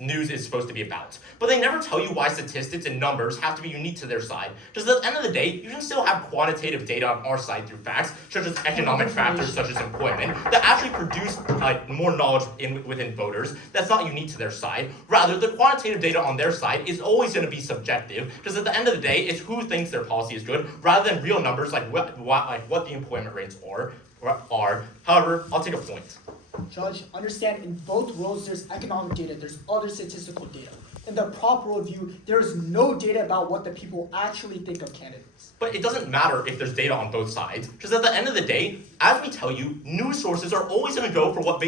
news is supposed to be about. But they never tell you why statistics and numbers have to be unique to their side. Because at the end of the day, you can still have quantitative data on our side through facts, such as economic factors such as employment, that actually produce more knowledge within voters that's not unique to their side. Rather, the quantitative data on their side is always going to be subjective, because at the end of the day, it's who thinks their policy is good, rather than real numbers like what the employment rates are. However, I'll take a point. Judge, understand in both roles there's economic data, there's other statistical data. in the prop review, there's no data about what the people actually think of candidates. But it doesn't matter if there's data on both sides, because at the end of the day, as we tell you, news sources are always going to go for what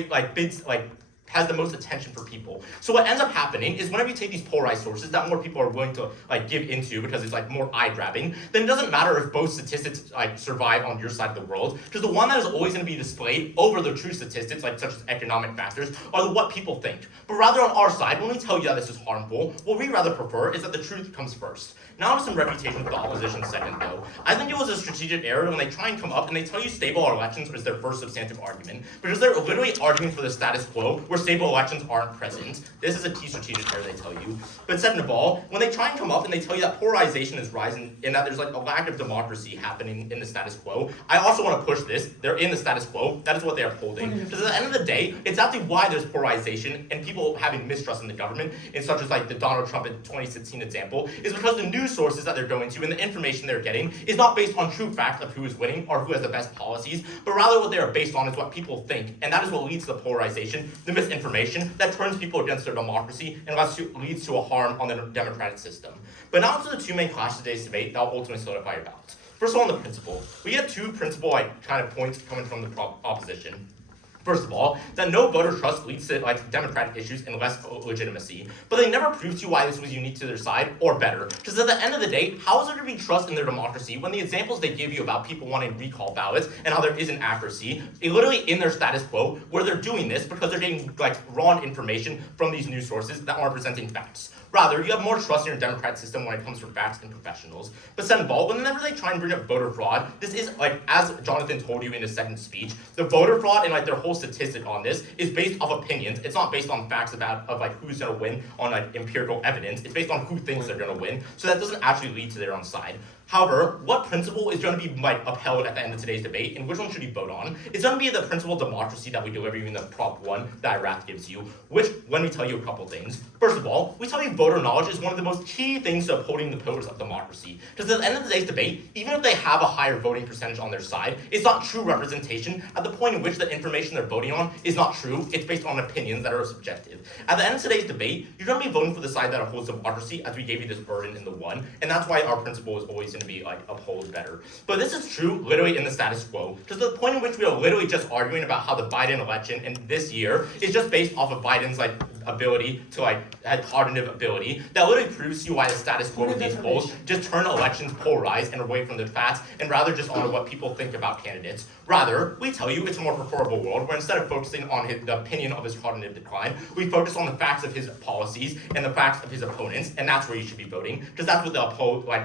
has the most attention for people. So what ends up happening is whenever you take these polarized sources that more people are willing to give into because it's more eye-grabbing, then it doesn't matter if both statistics survive on your side of the world, because the one that is always going to be displayed over the true statistics, such as economic factors, are what people think. But rather on our side, when we tell you that this is harmful, what we rather prefer is that the truth comes first. Now to some refutation for the opposition second though. I think it was a strategic error when they try and come up and they tell you stable elections is their first substantive argument, because they're literally arguing for the status quo where stable elections aren't present. This is a key strategic error they tell you. But second of all, when they try and come up and they tell you that polarization is rising and that there's a lack of democracy happening in the status quo, I also want to push this. They're in the status quo. That is what they are holding. Because at the end of the day, it's actually why there's polarization and people having mistrust in the government, and such as the Donald Trump in 2016 example, is because the news sources that they're going to and the information they're getting is not based on true facts of who is winning or who has the best policies, but rather what they are based on is what people think, and that is what leads to the polarization, the misinformation that turns people against their democracy and leads to a harm on the democratic system. But now to the two main clashes of today's debate that will ultimately solidify your ballots. First of all, on the principle. We get two principal kind of points coming from the opposition. First of all, that no voter trust leads to democratic issues and less legitimacy. But they never prove to you why this was unique to their side or better. Because at the end of the day, how is there to be trust in their democracy when the examples they give you about people wanting recall ballots and how there isn't accuracy, literally in their status quo, where they're doing this because they're getting raw information from these news sources that aren't presenting facts. Rather, you have more trust in your democratic system when it comes to facts and professionals. But second of all, whenever they try and bring up voter fraud, this is, as Jonathan told you in his second speech, the voter fraud and their whole statistic on this is based off opinions. It's not based on facts of who's going to win on empirical evidence. It's based on who thinks they're going to win. So that doesn't actually lead to their own side. However, what principle is going to be upheld at the end of today's debate, and which one should you vote on? It's going to be the principle of democracy that we deliver you in the Prop 1 that Iraq gives you, which, let me tell you a couple things. First of all, we tell you voter knowledge is one of the most key things to upholding the pillars of democracy. Because at the end of today's debate, even if they have a higher voting percentage on their side, it's not true representation at the point in which the information they're voting on is not true. It's based on opinions that are subjective. At the end of today's debate, you're going to be voting for the side that upholds democracy, as we gave you this burden in the 1, and that's why our principle is always going to be upheld better. But this is true literally in the status quo, to the point in which we are literally just arguing about how the Biden election in this year is just based off of Biden's ability to have cognitive ability that literally proves to you why the status quo with these polls just turn elections polarized and away from the facts and rather just on what people think about candidates. Rather, we tell you it's a more preferable world where instead of focusing on the opinion of his cognitive decline, we focus on the facts of his policies and the facts of his opponents, and that's where you should be voting, because that's what the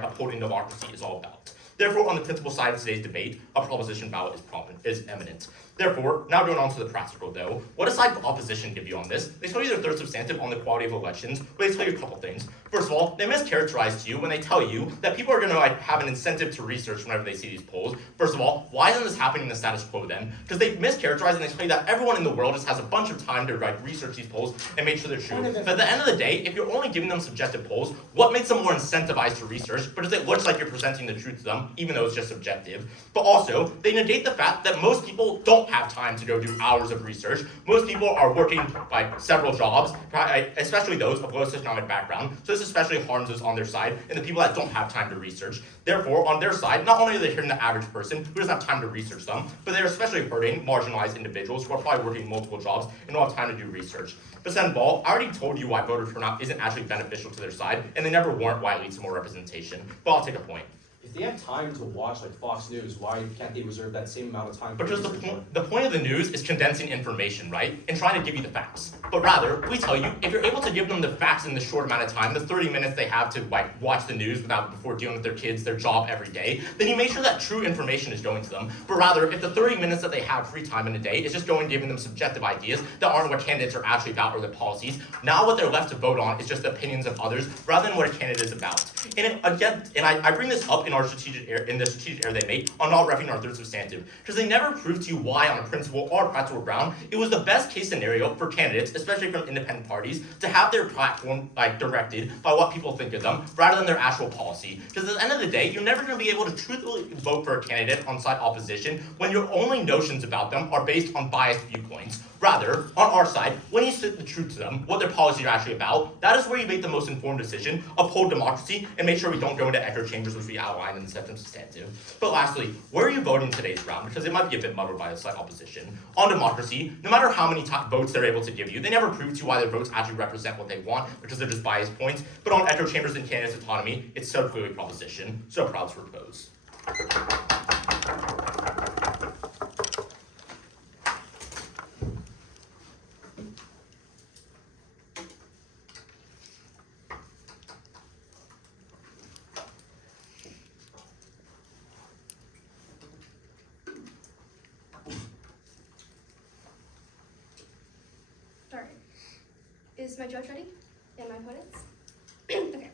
upholding democracy is all about. Therefore, on the principal side of today's debate, a proposition ballot is eminent. Therefore, now going on to the practical though, what does side opposition give you on this? They tell you their third substantive on the quality of elections, but they tell you a couple things. First of all, they mischaracterize to you when they tell you that people are going to have an incentive to research whenever they see these polls. First of all, why isn't this happening in the status quo then? Because they mischaracterize and they tell you that everyone in the world just has a bunch of time to research these polls and make sure they're true. But at the end of the day, if you're only giving them subjective polls, what makes them more incentivized to research? Because it looks like you're presenting the truth to them, even though it's just subjective. But also, they negate the fact that most people don't have time to go do hours of research. Most people are working several jobs, especially those of low socioeconomic background. So this especially harms us on their side and the people that don't have time to research. Therefore, on their side, not only are they hurting the average person who doesn't have time to research them, but they're especially hurting marginalized individuals who are probably working multiple jobs and don't have time to do research. But second of all, I already told you why voter turnout isn't actually beneficial to their side, and they never warrant why it leads to more representation. But I'll take a point. If they have time to watch Fox News, why can't they reserve that same amount of time? Because the point of the news is condensing information, right? And trying to give you the facts. But rather, we tell you, if you're able to give them the facts in the short amount of time, the 30 minutes they have to watch the news before dealing with their kids, their job every day, then you make sure that true information is going to them. But rather, if the 30 minutes that they have free time in a day is just going giving them subjective ideas that aren't what candidates are actually about or the policies, now what they're left to vote on is just the opinions of others rather than what a candidate is about. And I bring this up in the strategic error they make on not repping our third substantive, because they never prove to you why on a principle or practical ground it was the best case scenario for candidates, especially from independent parties, to have their platform directed by what people think of them rather than their actual policy. Because at the end of the day, you're never going to be able to truthfully vote for a candidate on side opposition when your only notions about them are based on biased viewpoints. Rather, on our side, when you sit the truth to them, what their policies are actually about, that is where you make the most informed decision, uphold democracy, and make sure we don't go into echo chambers which we outline in the seventh substantive. But lastly, where are you voting today's round? Because it might be a bit muddled by a slight opposition. On democracy, no matter how many votes they're able to give you, they never prove to you why their votes actually represent what they want, because they're just biased points. But on echo chambers and candidates' autonomy, it's so clearly proposition. So proud to propose. Alright. Is my judge ready? And my opponents? Okay.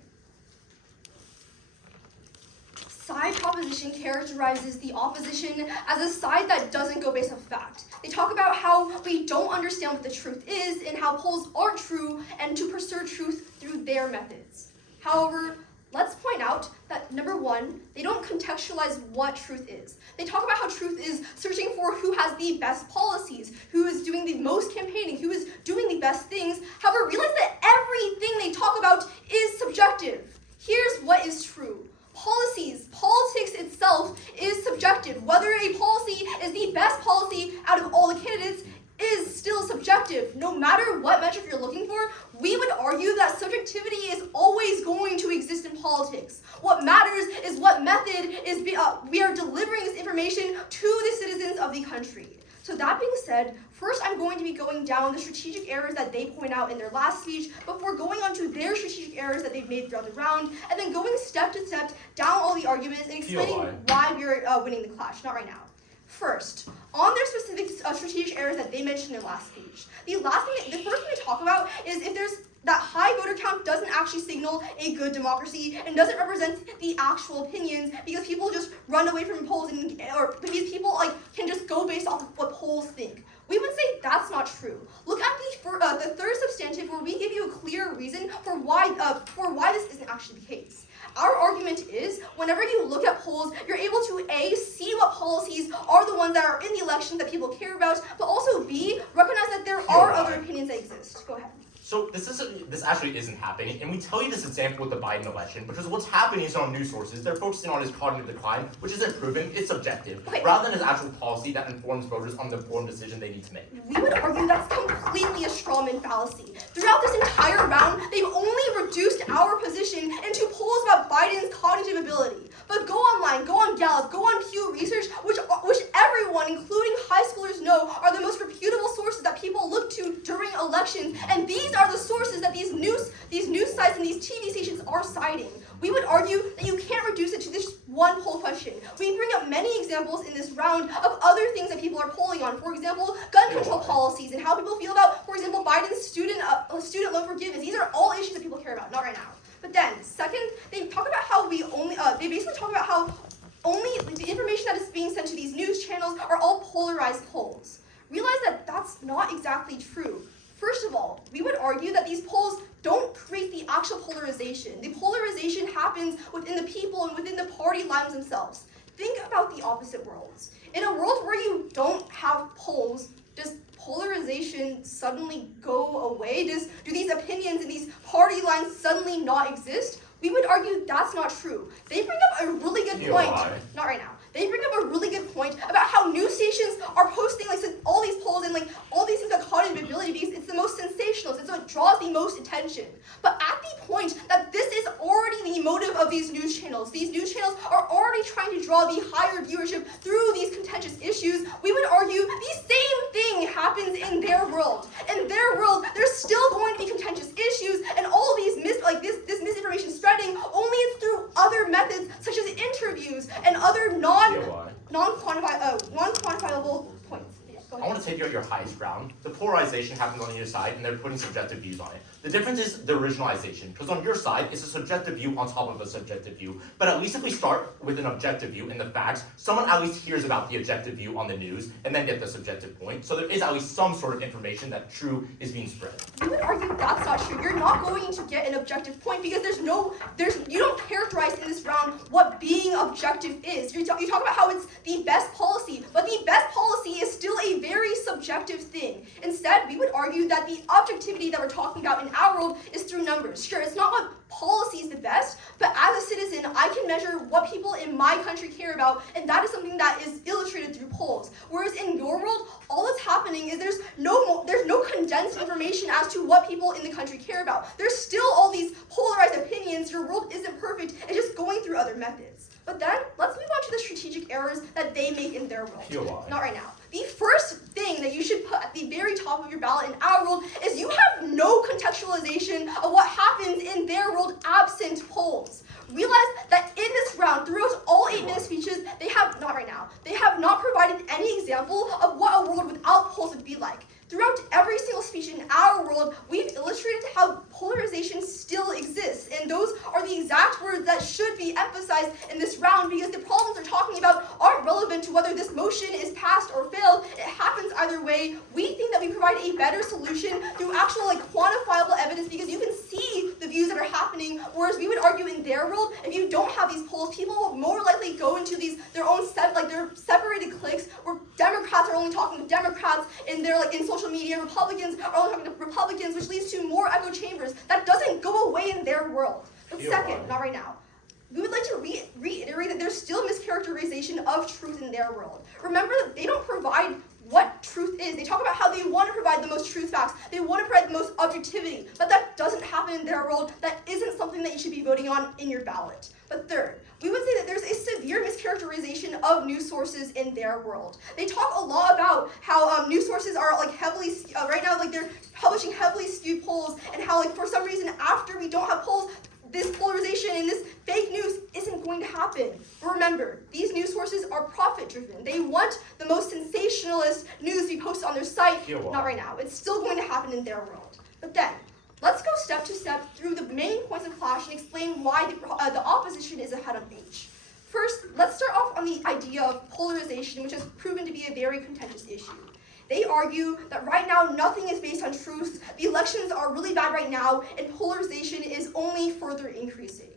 Side proposition characterizes the opposition as a side that doesn't go based on fact. They talk about how we don't understand what the truth is and how polls aren't true and to pursue truth through their methods. However, let's point out that number one, they don't contextualize what truth is. They talk about how truth is searching for who has the best policies, who is doing the most campaigning, who is doing the best things. However, realize that everything they talk about is subjective. Here's what is true. Politics itself is subjective. Whether a policy is the best policy out of all the candidates is still subjective. No matter what metric you're looking for, we would argue that subjectivity is always going to exist in politics. What matters is what method is we are delivering this information to the citizens of the country. So that being said, first I'm going to be going down the strategic errors that they point out in their last speech before going on to their strategic errors that they've made throughout the round, and then going step to step down all the arguments and explaining why we're winning the clash. Not right now. First, on their specific strategic errors that they mentioned in their last speech, the first thing they talk about is if there's that high voter count doesn't actually signal a good democracy and doesn't represent the actual opinions because people just run away from polls or because people can just go based off of what polls think. We would say that's not true. Look at the third substantive where we give you a clear reason for why this isn't actually the case. Our argument is, whenever you look at polls, you're able to A, see what policies are the ones that are in the election that people care about, but also B, recognize that there are other opinions that exist. Go ahead. So this actually isn't happening, and we tell you this example with the Biden election because what's happening is on news sources, they're focusing on his cognitive decline, which isn't proven, it's subjective, rather than his actual policy that informs voters on the informed decision they need to make. We would argue that's completely a strawman fallacy. Throughout this entire round, they've only reduced our position into polls about Biden's cognitive ability. But go online, go on Gallup, go on Pew Research, which everyone, including high schoolers, know are the most reputable sources that people look to during elections, and these are the sources that these news sites and these TV stations are citing. We would argue that you can't reduce it to this one poll question. We bring up many examples in this round of other things that people are polling on. For example, gun control policies and how people feel about, for example, Biden's student loan forgiveness. These are all issues that people care about, not right now. But then, second, they talk about how they basically talk about how only the information that is being sent to these news channels are all polarized polls. Realize that that's not exactly true. First of all, we would argue that these polls don't create the actual polarization. The polarization happens within the people and within the party lines themselves. Think about the opposite worlds. In a world where you don't have polls, does polarization suddenly go away? Do these opinions and these party lines suddenly not exist? We would argue that's not true. They bring up a really good point. Not right now. They bring up a really good point about how news stations are posting all these polls and all these things about cognitive ability because it's the most sensational. It's what draws the most attention. But at the point that this is already the motive of these news channels are already trying to draw the higher viewership through these contentious issues, we would argue the same thing happens in their world. In their world, there's still going to be contentious issues and all these this misinformation spreading, only it's through other methods such as interviews and other non-quantifiable points. I want to take you at your highest ground. The polarization happens on either side, and they're putting subjective views on it. The difference is the originalization, because on your side, it's a subjective view on top of a subjective view. But at least if we start with an objective view in the facts, someone at least hears about the objective view on the news, and then get the subjective point. So there is at least some sort of information that true is being spread. You would argue that's not true. You're not going to get an objective point because you don't characterize in this round what being objective is. You talk about how it's the best policy, but the best policy is still a very subjective subjective thing. Instead, we would argue that the objectivity that we're talking about in our world is through numbers. Sure, it's not what policy is the best, but as a citizen, I can measure what people in my country care about, and that is something that is illustrated through polls. Whereas in your world, all that's happening is there's no condensed information as to what people in the country care about. There's still all these polarized opinions. Your world isn't perfect. It's just going through other methods. But then, let's move on to the strategic errors that they make in their world. POI. Not right now. The first thing that you should put at the very top of your ballot in our world is you have no contextualization of what happens in their world absent polls. Realize that in this round, throughout all 8-minute speeches, they have not provided any example of what a world without polls would be like. Throughout every single speech in our world, we've illustrated how polarization still exists, and those are the exact words that should be emphasized in this round because the problems they're talking about aren't relevant to whether this motion is passed or failed. It happens either way. We think that we provide a better solution through actual quantifiable evidence because you can see the views that are happening, whereas we would argue in their world, if you don't have these polls, people will more likely go into their own their separated cliques where Democrats are only talking to Democrats and they're in social media, Republicans are only talking to Republicans, which leads to more echo chambers. That doesn't go away in their world. But second, not right now, we would like to reiterate that there's still mischaracterization of truth in their world. Remember that they don't provide what truth is. They talk about how they want to provide the most truth facts. They want to provide the most objectivity, but that doesn't happen in their world. That isn't something that you should be voting on in your ballot. But third, we would say that there's a severe mischaracterization of news sources in their world. They talk a lot about how news sources are heavily, right now, they're publishing heavily skewed polls, and how for some reason after we don't have polls, this polarization and this fake news isn't going to happen. But remember, these news sources are profit-driven. They want the most sensationalist news to be posted on their site. Not right now. It's still going to happen in their world. But then, let's go step to step through the main points of clash and explain why the opposition is ahead of H. First, let's start off on the idea of polarization, which has proven to be a very contentious issue. They argue that right now nothing is based on truth, the elections are really bad right now, and polarization is only further increasing.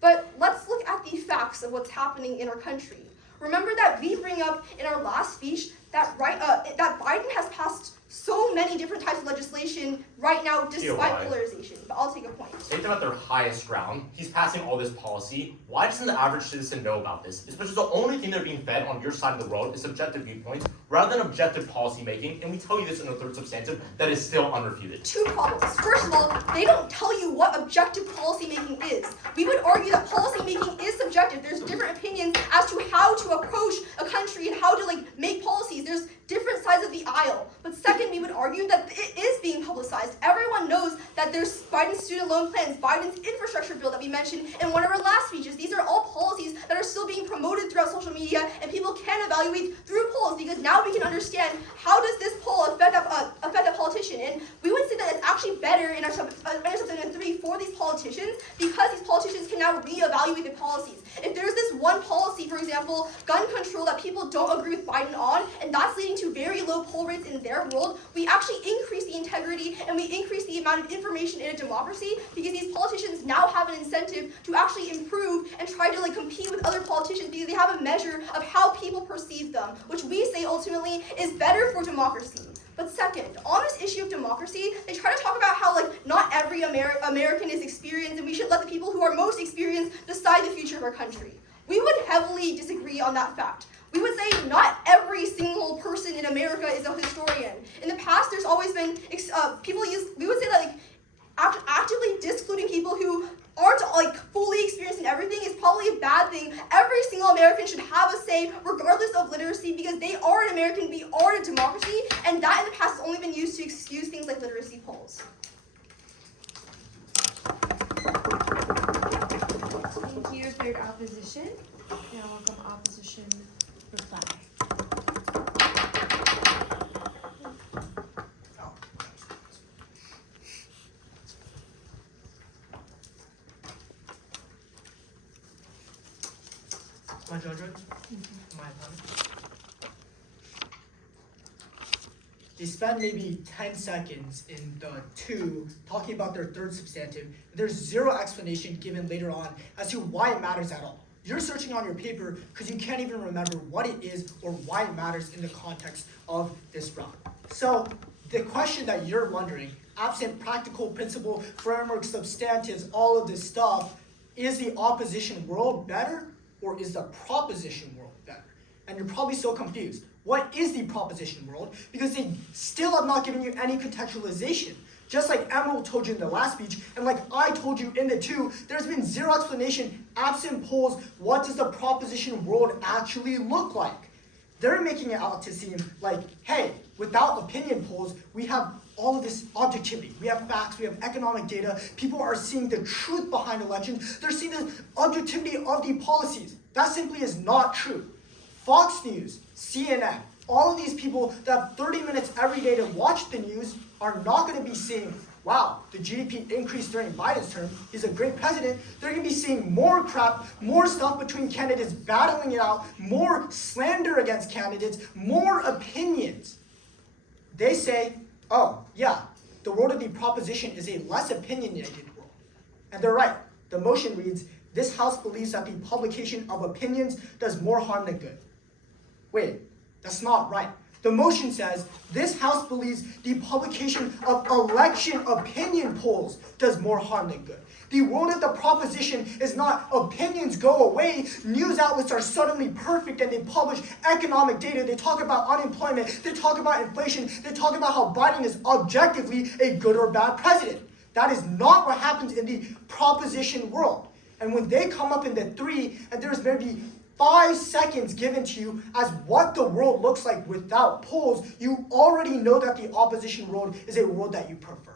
But let's look at the facts of what's happening in our country. Remember that we bring up in our last speech that that Biden has passed so many different types of legislation right now despite polarization. But I'll take a point. Take them at their highest ground. He's passing all this policy. Why doesn't the average citizen know about this? Especially the only thing they're being fed on your side of the world is subjective viewpoints rather than objective policy making, and we tell you this in the third substantive that is still unrefuted. Two problems. First of all, they don't tell you what objective policy making is. We would argue that policy making is subjective. There's different opinions as to how to approach a country and how to make policies. There's different sides of the aisle. But second, we would argue that it is being publicized. Everyone knows that there's Biden's student loan plans, Biden's infrastructure bill that we mentioned in one of our last speeches. These are all policies that are still being promoted throughout social media, and people can evaluate through polls because now we can understand how does this poll affect a politician. And we would say that it's actually better in our subsection 3 for these politicians because these politicians can now reevaluate the policies. If there's this one policy, for example, gun control, that people don't agree with Biden on, and that's leading to very low poll rates in their world, we actually increase the integrity and we increase the amount of information in a democracy because these politicians now have an incentive to actually improve and try to compete with other politicians because they have a measure of how people perceive them, which we say ultimately is better for democracy. But second, on this issue of democracy, they try to talk about how not every American is experienced and we should let the people who are most experienced decide the future of our country. We would heavily disagree on that fact. We would say not every single person in America is a historian. In the past, there's always been we would say that actively discluding people who aren't fully experienced in everything is probably a bad thing. Every single American should have a say regardless of literacy because they are an American, we are a democracy, and that in the past has only been used to excuse things like literacy polls. Thank you, third opposition. Now welcome opposition reply. My judgment, my opponent. They spend maybe 10 seconds in the 2 talking about their third substantive. There's zero explanation given later on as to why it matters at all. You're searching on your paper because you can't even remember what it is or why it matters in the context of this round. So the question that you're wondering, absent practical principle, framework, substantives, all of this stuff, is the opposition world better or is the proposition world better? And you're probably so confused. What is the proposition world? Because they still have not given you any contextualization. Just like Emerald told you in the last speech, and like I told you in the two, there's been zero explanation, absent polls, what does the proposition world actually look like? They're making it out to seem like, hey, without opinion polls, we have all of this objectivity. We have facts, we have economic data. People are seeing the truth behind elections. They're seeing the objectivity of the policies. That simply is not true. Fox News, CNN, all of these people that have 30 minutes every day to watch the news are not going to be seeing, wow, the GDP increased during Biden's term. He's a great president. They're going to be seeing more crap, more stuff between candidates battling it out, more slander against candidates, more opinions. They say, oh, yeah, the world of the proposition is a less opinionated world. And they're right. The motion reads, this House believes that the publication of opinions does more harm than good. Wait, that's not right. The motion says, this House believes the publication of election opinion polls does more harm than good. The world of the proposition is not opinions go away, news outlets are suddenly perfect and they publish economic data, they talk about unemployment, they talk about inflation, they talk about how Biden is objectively a good or bad president. That is not what happens in the proposition world. And when they come up in the three, and there's maybe 5 seconds given to you as what the world looks like without polls, you already know that the opposition world is a world that you prefer.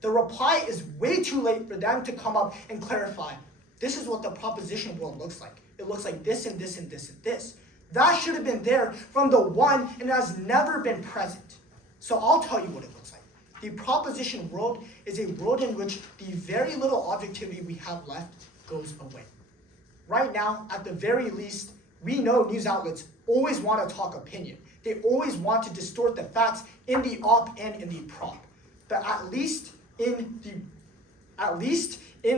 The reply is way too late for them to come up and clarify, this is what the proposition world looks like. It looks like this and this and this and this. That should have been there from the one and has never been present. So I'll tell you what it looks like. The proposition world is a world in which the very little objectivity we have left goes away. Right now, at the very least, we know news outlets always want to talk opinion. They always want to distort the facts in the op and in the prop. But at least in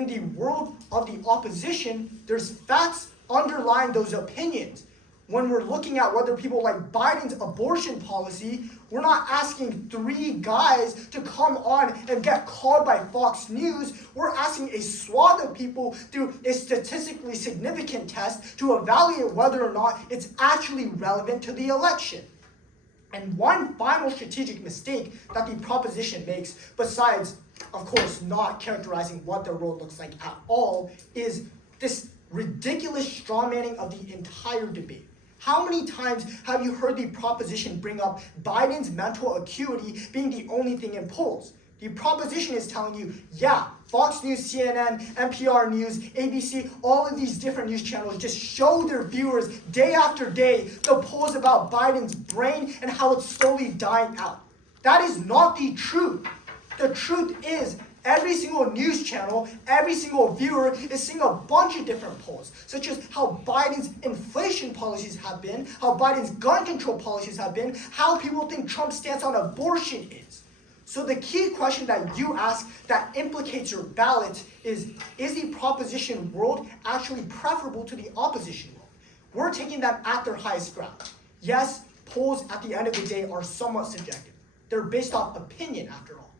the world of the opposition, there's facts underlying those opinions. When we're looking at whether people like Biden's abortion policy, we're not asking 3 guys to come on and get called by Fox News. We're asking a swath of people through a statistically significant test to evaluate whether or not it's actually relevant to the election. And one final strategic mistake that the proposition makes, besides, of course, not characterizing what the world looks like at all, is this ridiculous strawmanning of the entire debate. How many times have you heard the proposition bring up Biden's mental acuity being the only thing in polls? The proposition is telling you, yeah, Fox News, CNN, NPR News, ABC, all of these different news channels just show their viewers day after day the polls about Biden's brain and how it's slowly dying out. That is not the truth. The truth is, every single news channel, every single viewer is seeing a bunch of different polls, such as how Biden's inflation policies have been, how Biden's gun control policies have been, how people think Trump's stance on abortion is. So the key question that you ask that implicates your ballot is the proposition world actually preferable to the opposition world? We're taking them at their highest ground. Yes, polls at the end of the day are somewhat subjective. They're based off opinion after all.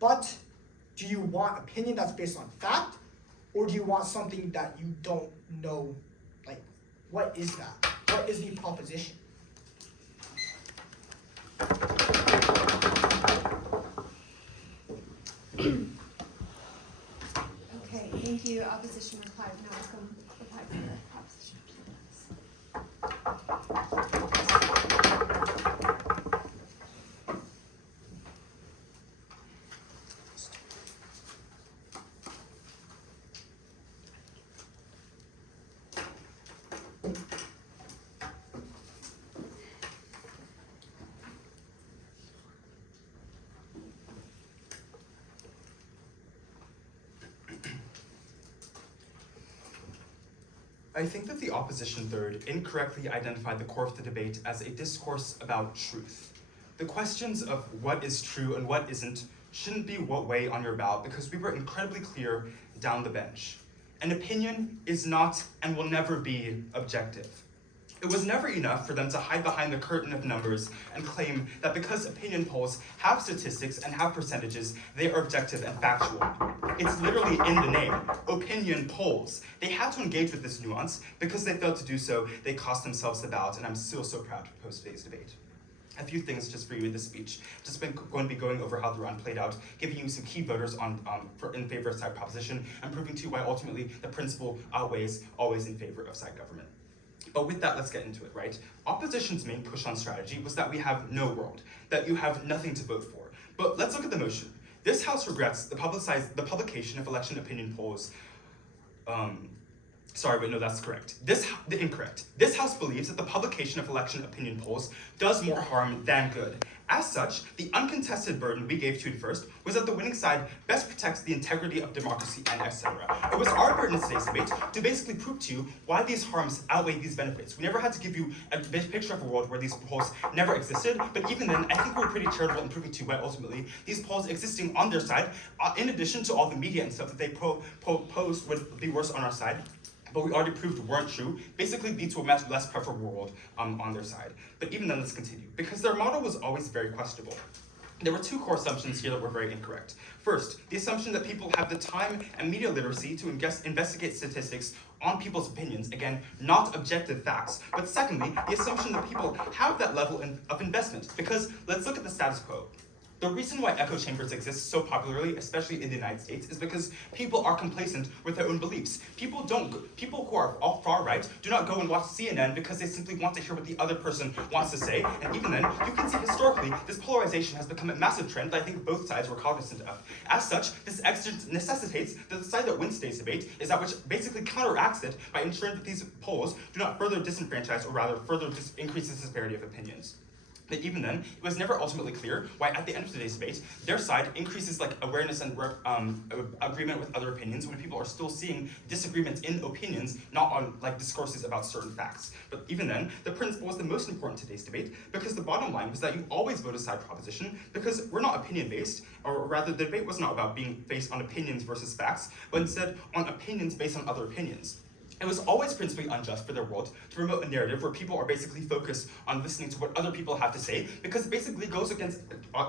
But do you want opinion that's based on fact, or do you want something that you don't know? Like, what is that? What is the proposition? Okay, thank you. Opposition replied. Now welcome reply to the proposition. I think that the opposition third incorrectly identified the core of the debate as a discourse about truth. The questions of what is true and what isn't shouldn't be what weigh on your ballot, because we were incredibly clear down the bench. An opinion is not and will never be objective. It was never enough for them to hide behind the curtain of numbers and claim that because opinion polls have statistics and have percentages, they are objective and factual. It's literally in the name, opinion polls. They had to engage with this nuance. Because they failed to do so, they cost themselves the ballot, and I'm so proud to propose today's debate. A few things just for you in this speech. Just been going to be going over how the round played out, giving you some key voters in favor of side proposition, and proving to you why ultimately the principle outweighs always in favor of side government. But with that, let's get into it, right? Opposition's main push on strategy was that we have no world, that you have nothing to vote for. But let's look at the motion. This House regrets the publication of election opinion polls. Sorry, but no, that's correct. Incorrect. This House believes that the publication of election opinion polls does more harm than good. As such, the uncontested burden we gave to it first was that the winning side best protects the integrity of democracy and etc. It was our burden in today's debate to basically prove to you why these harms outweigh these benefits. We never had to give you a picture of a world where these polls never existed, but even then, I think we were pretty charitable in proving to you why ultimately these polls existing on their side, in addition to all the media and stuff that they posed would be worse on our side, but we already proved weren't true, basically lead to a much less preferable world on their side. But even then, let's continue. Because their model was always very questionable. There were two core assumptions here that were very incorrect. First, the assumption that people have the time and media literacy to investigate statistics on people's opinions, again, not objective facts. But secondly, the assumption that people have that level of investment, because let's look at the status quo. The reason why echo chambers exist so popularly, especially in the United States, is because people are complacent with their own beliefs. People who are all far right do not go and watch CNN because they simply want to hear what the other person wants to say. And even then, you can see historically, this polarization has become a massive trend that I think both sides were cognizant of. As such, this necessitates that the side that wins today's debate is that which basically counteracts it by ensuring that these polls do not further disenfranchise or rather further increase the disparity of opinions. But even then, it was never ultimately clear why at the end of today's debate, their side increases awareness and agreement with other opinions when people are still seeing disagreements in opinions, not on discourses about certain facts. But even then, the principle was the most important in today's debate because the bottom line was that you always vote a side proposition because we're not opinion-based, or rather the debate was not about being based on opinions versus facts, but instead on opinions based on other opinions. It was always principally unjust for their world to promote a narrative where people are basically focused on listening to what other people have to say, because it basically goes against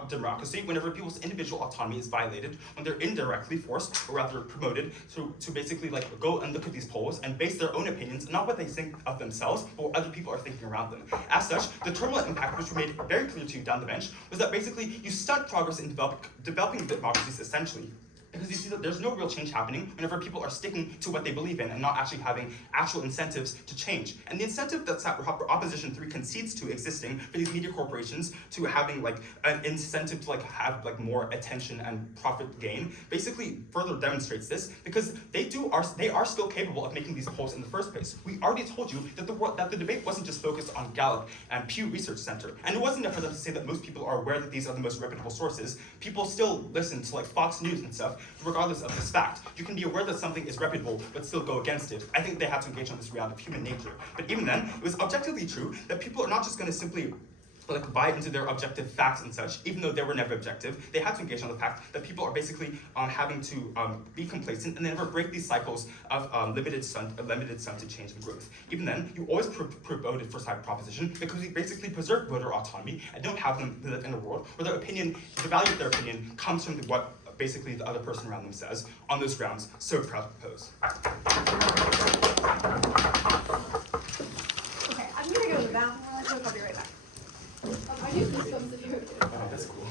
democracy whenever people's individual autonomy is violated, when they're indirectly forced, or rather promoted, to basically go and look at these polls and base their own opinions, not what they think of themselves, but what other people are thinking around them. As such, the terminal impact, which we made very clear to you down the bench, was that basically you stunt progress in developing democracies essentially. Because you see that there's no real change happening whenever people are sticking to what they believe in and not actually having actual incentives to change. And the incentive that Opposition 3 concedes to existing for these media corporations to having an incentive to have more attention and profit gain basically further demonstrates this because they are still capable of making these polls in the first place. We already told you that the debate wasn't just focused on Gallup and Pew Research Center. And it wasn't enough for them to say that most people are aware that these are the most reputable sources. People still listen to Fox News and stuff, regardless of this fact. You can be aware that something is reputable, but still go against it. I think they had to engage on this reality of human nature. But even then, it was objectively true that people are not just going to simply buy into their objective facts and such, even though they were never objective. They had to engage on the fact that people are basically having to be complacent and they never break these cycles of limited stunted change and growth. Even then, you always voted for side proposition because we basically preserve voter autonomy and don't have them live in a world where their opinion, the value of their opinion, comes from what basically the other person around them says. On those grounds, so proud to propose. Okay, I'm gonna go to the bathroom. I'll be right back. I use these thumbs if you're okay. Oh, that's cool.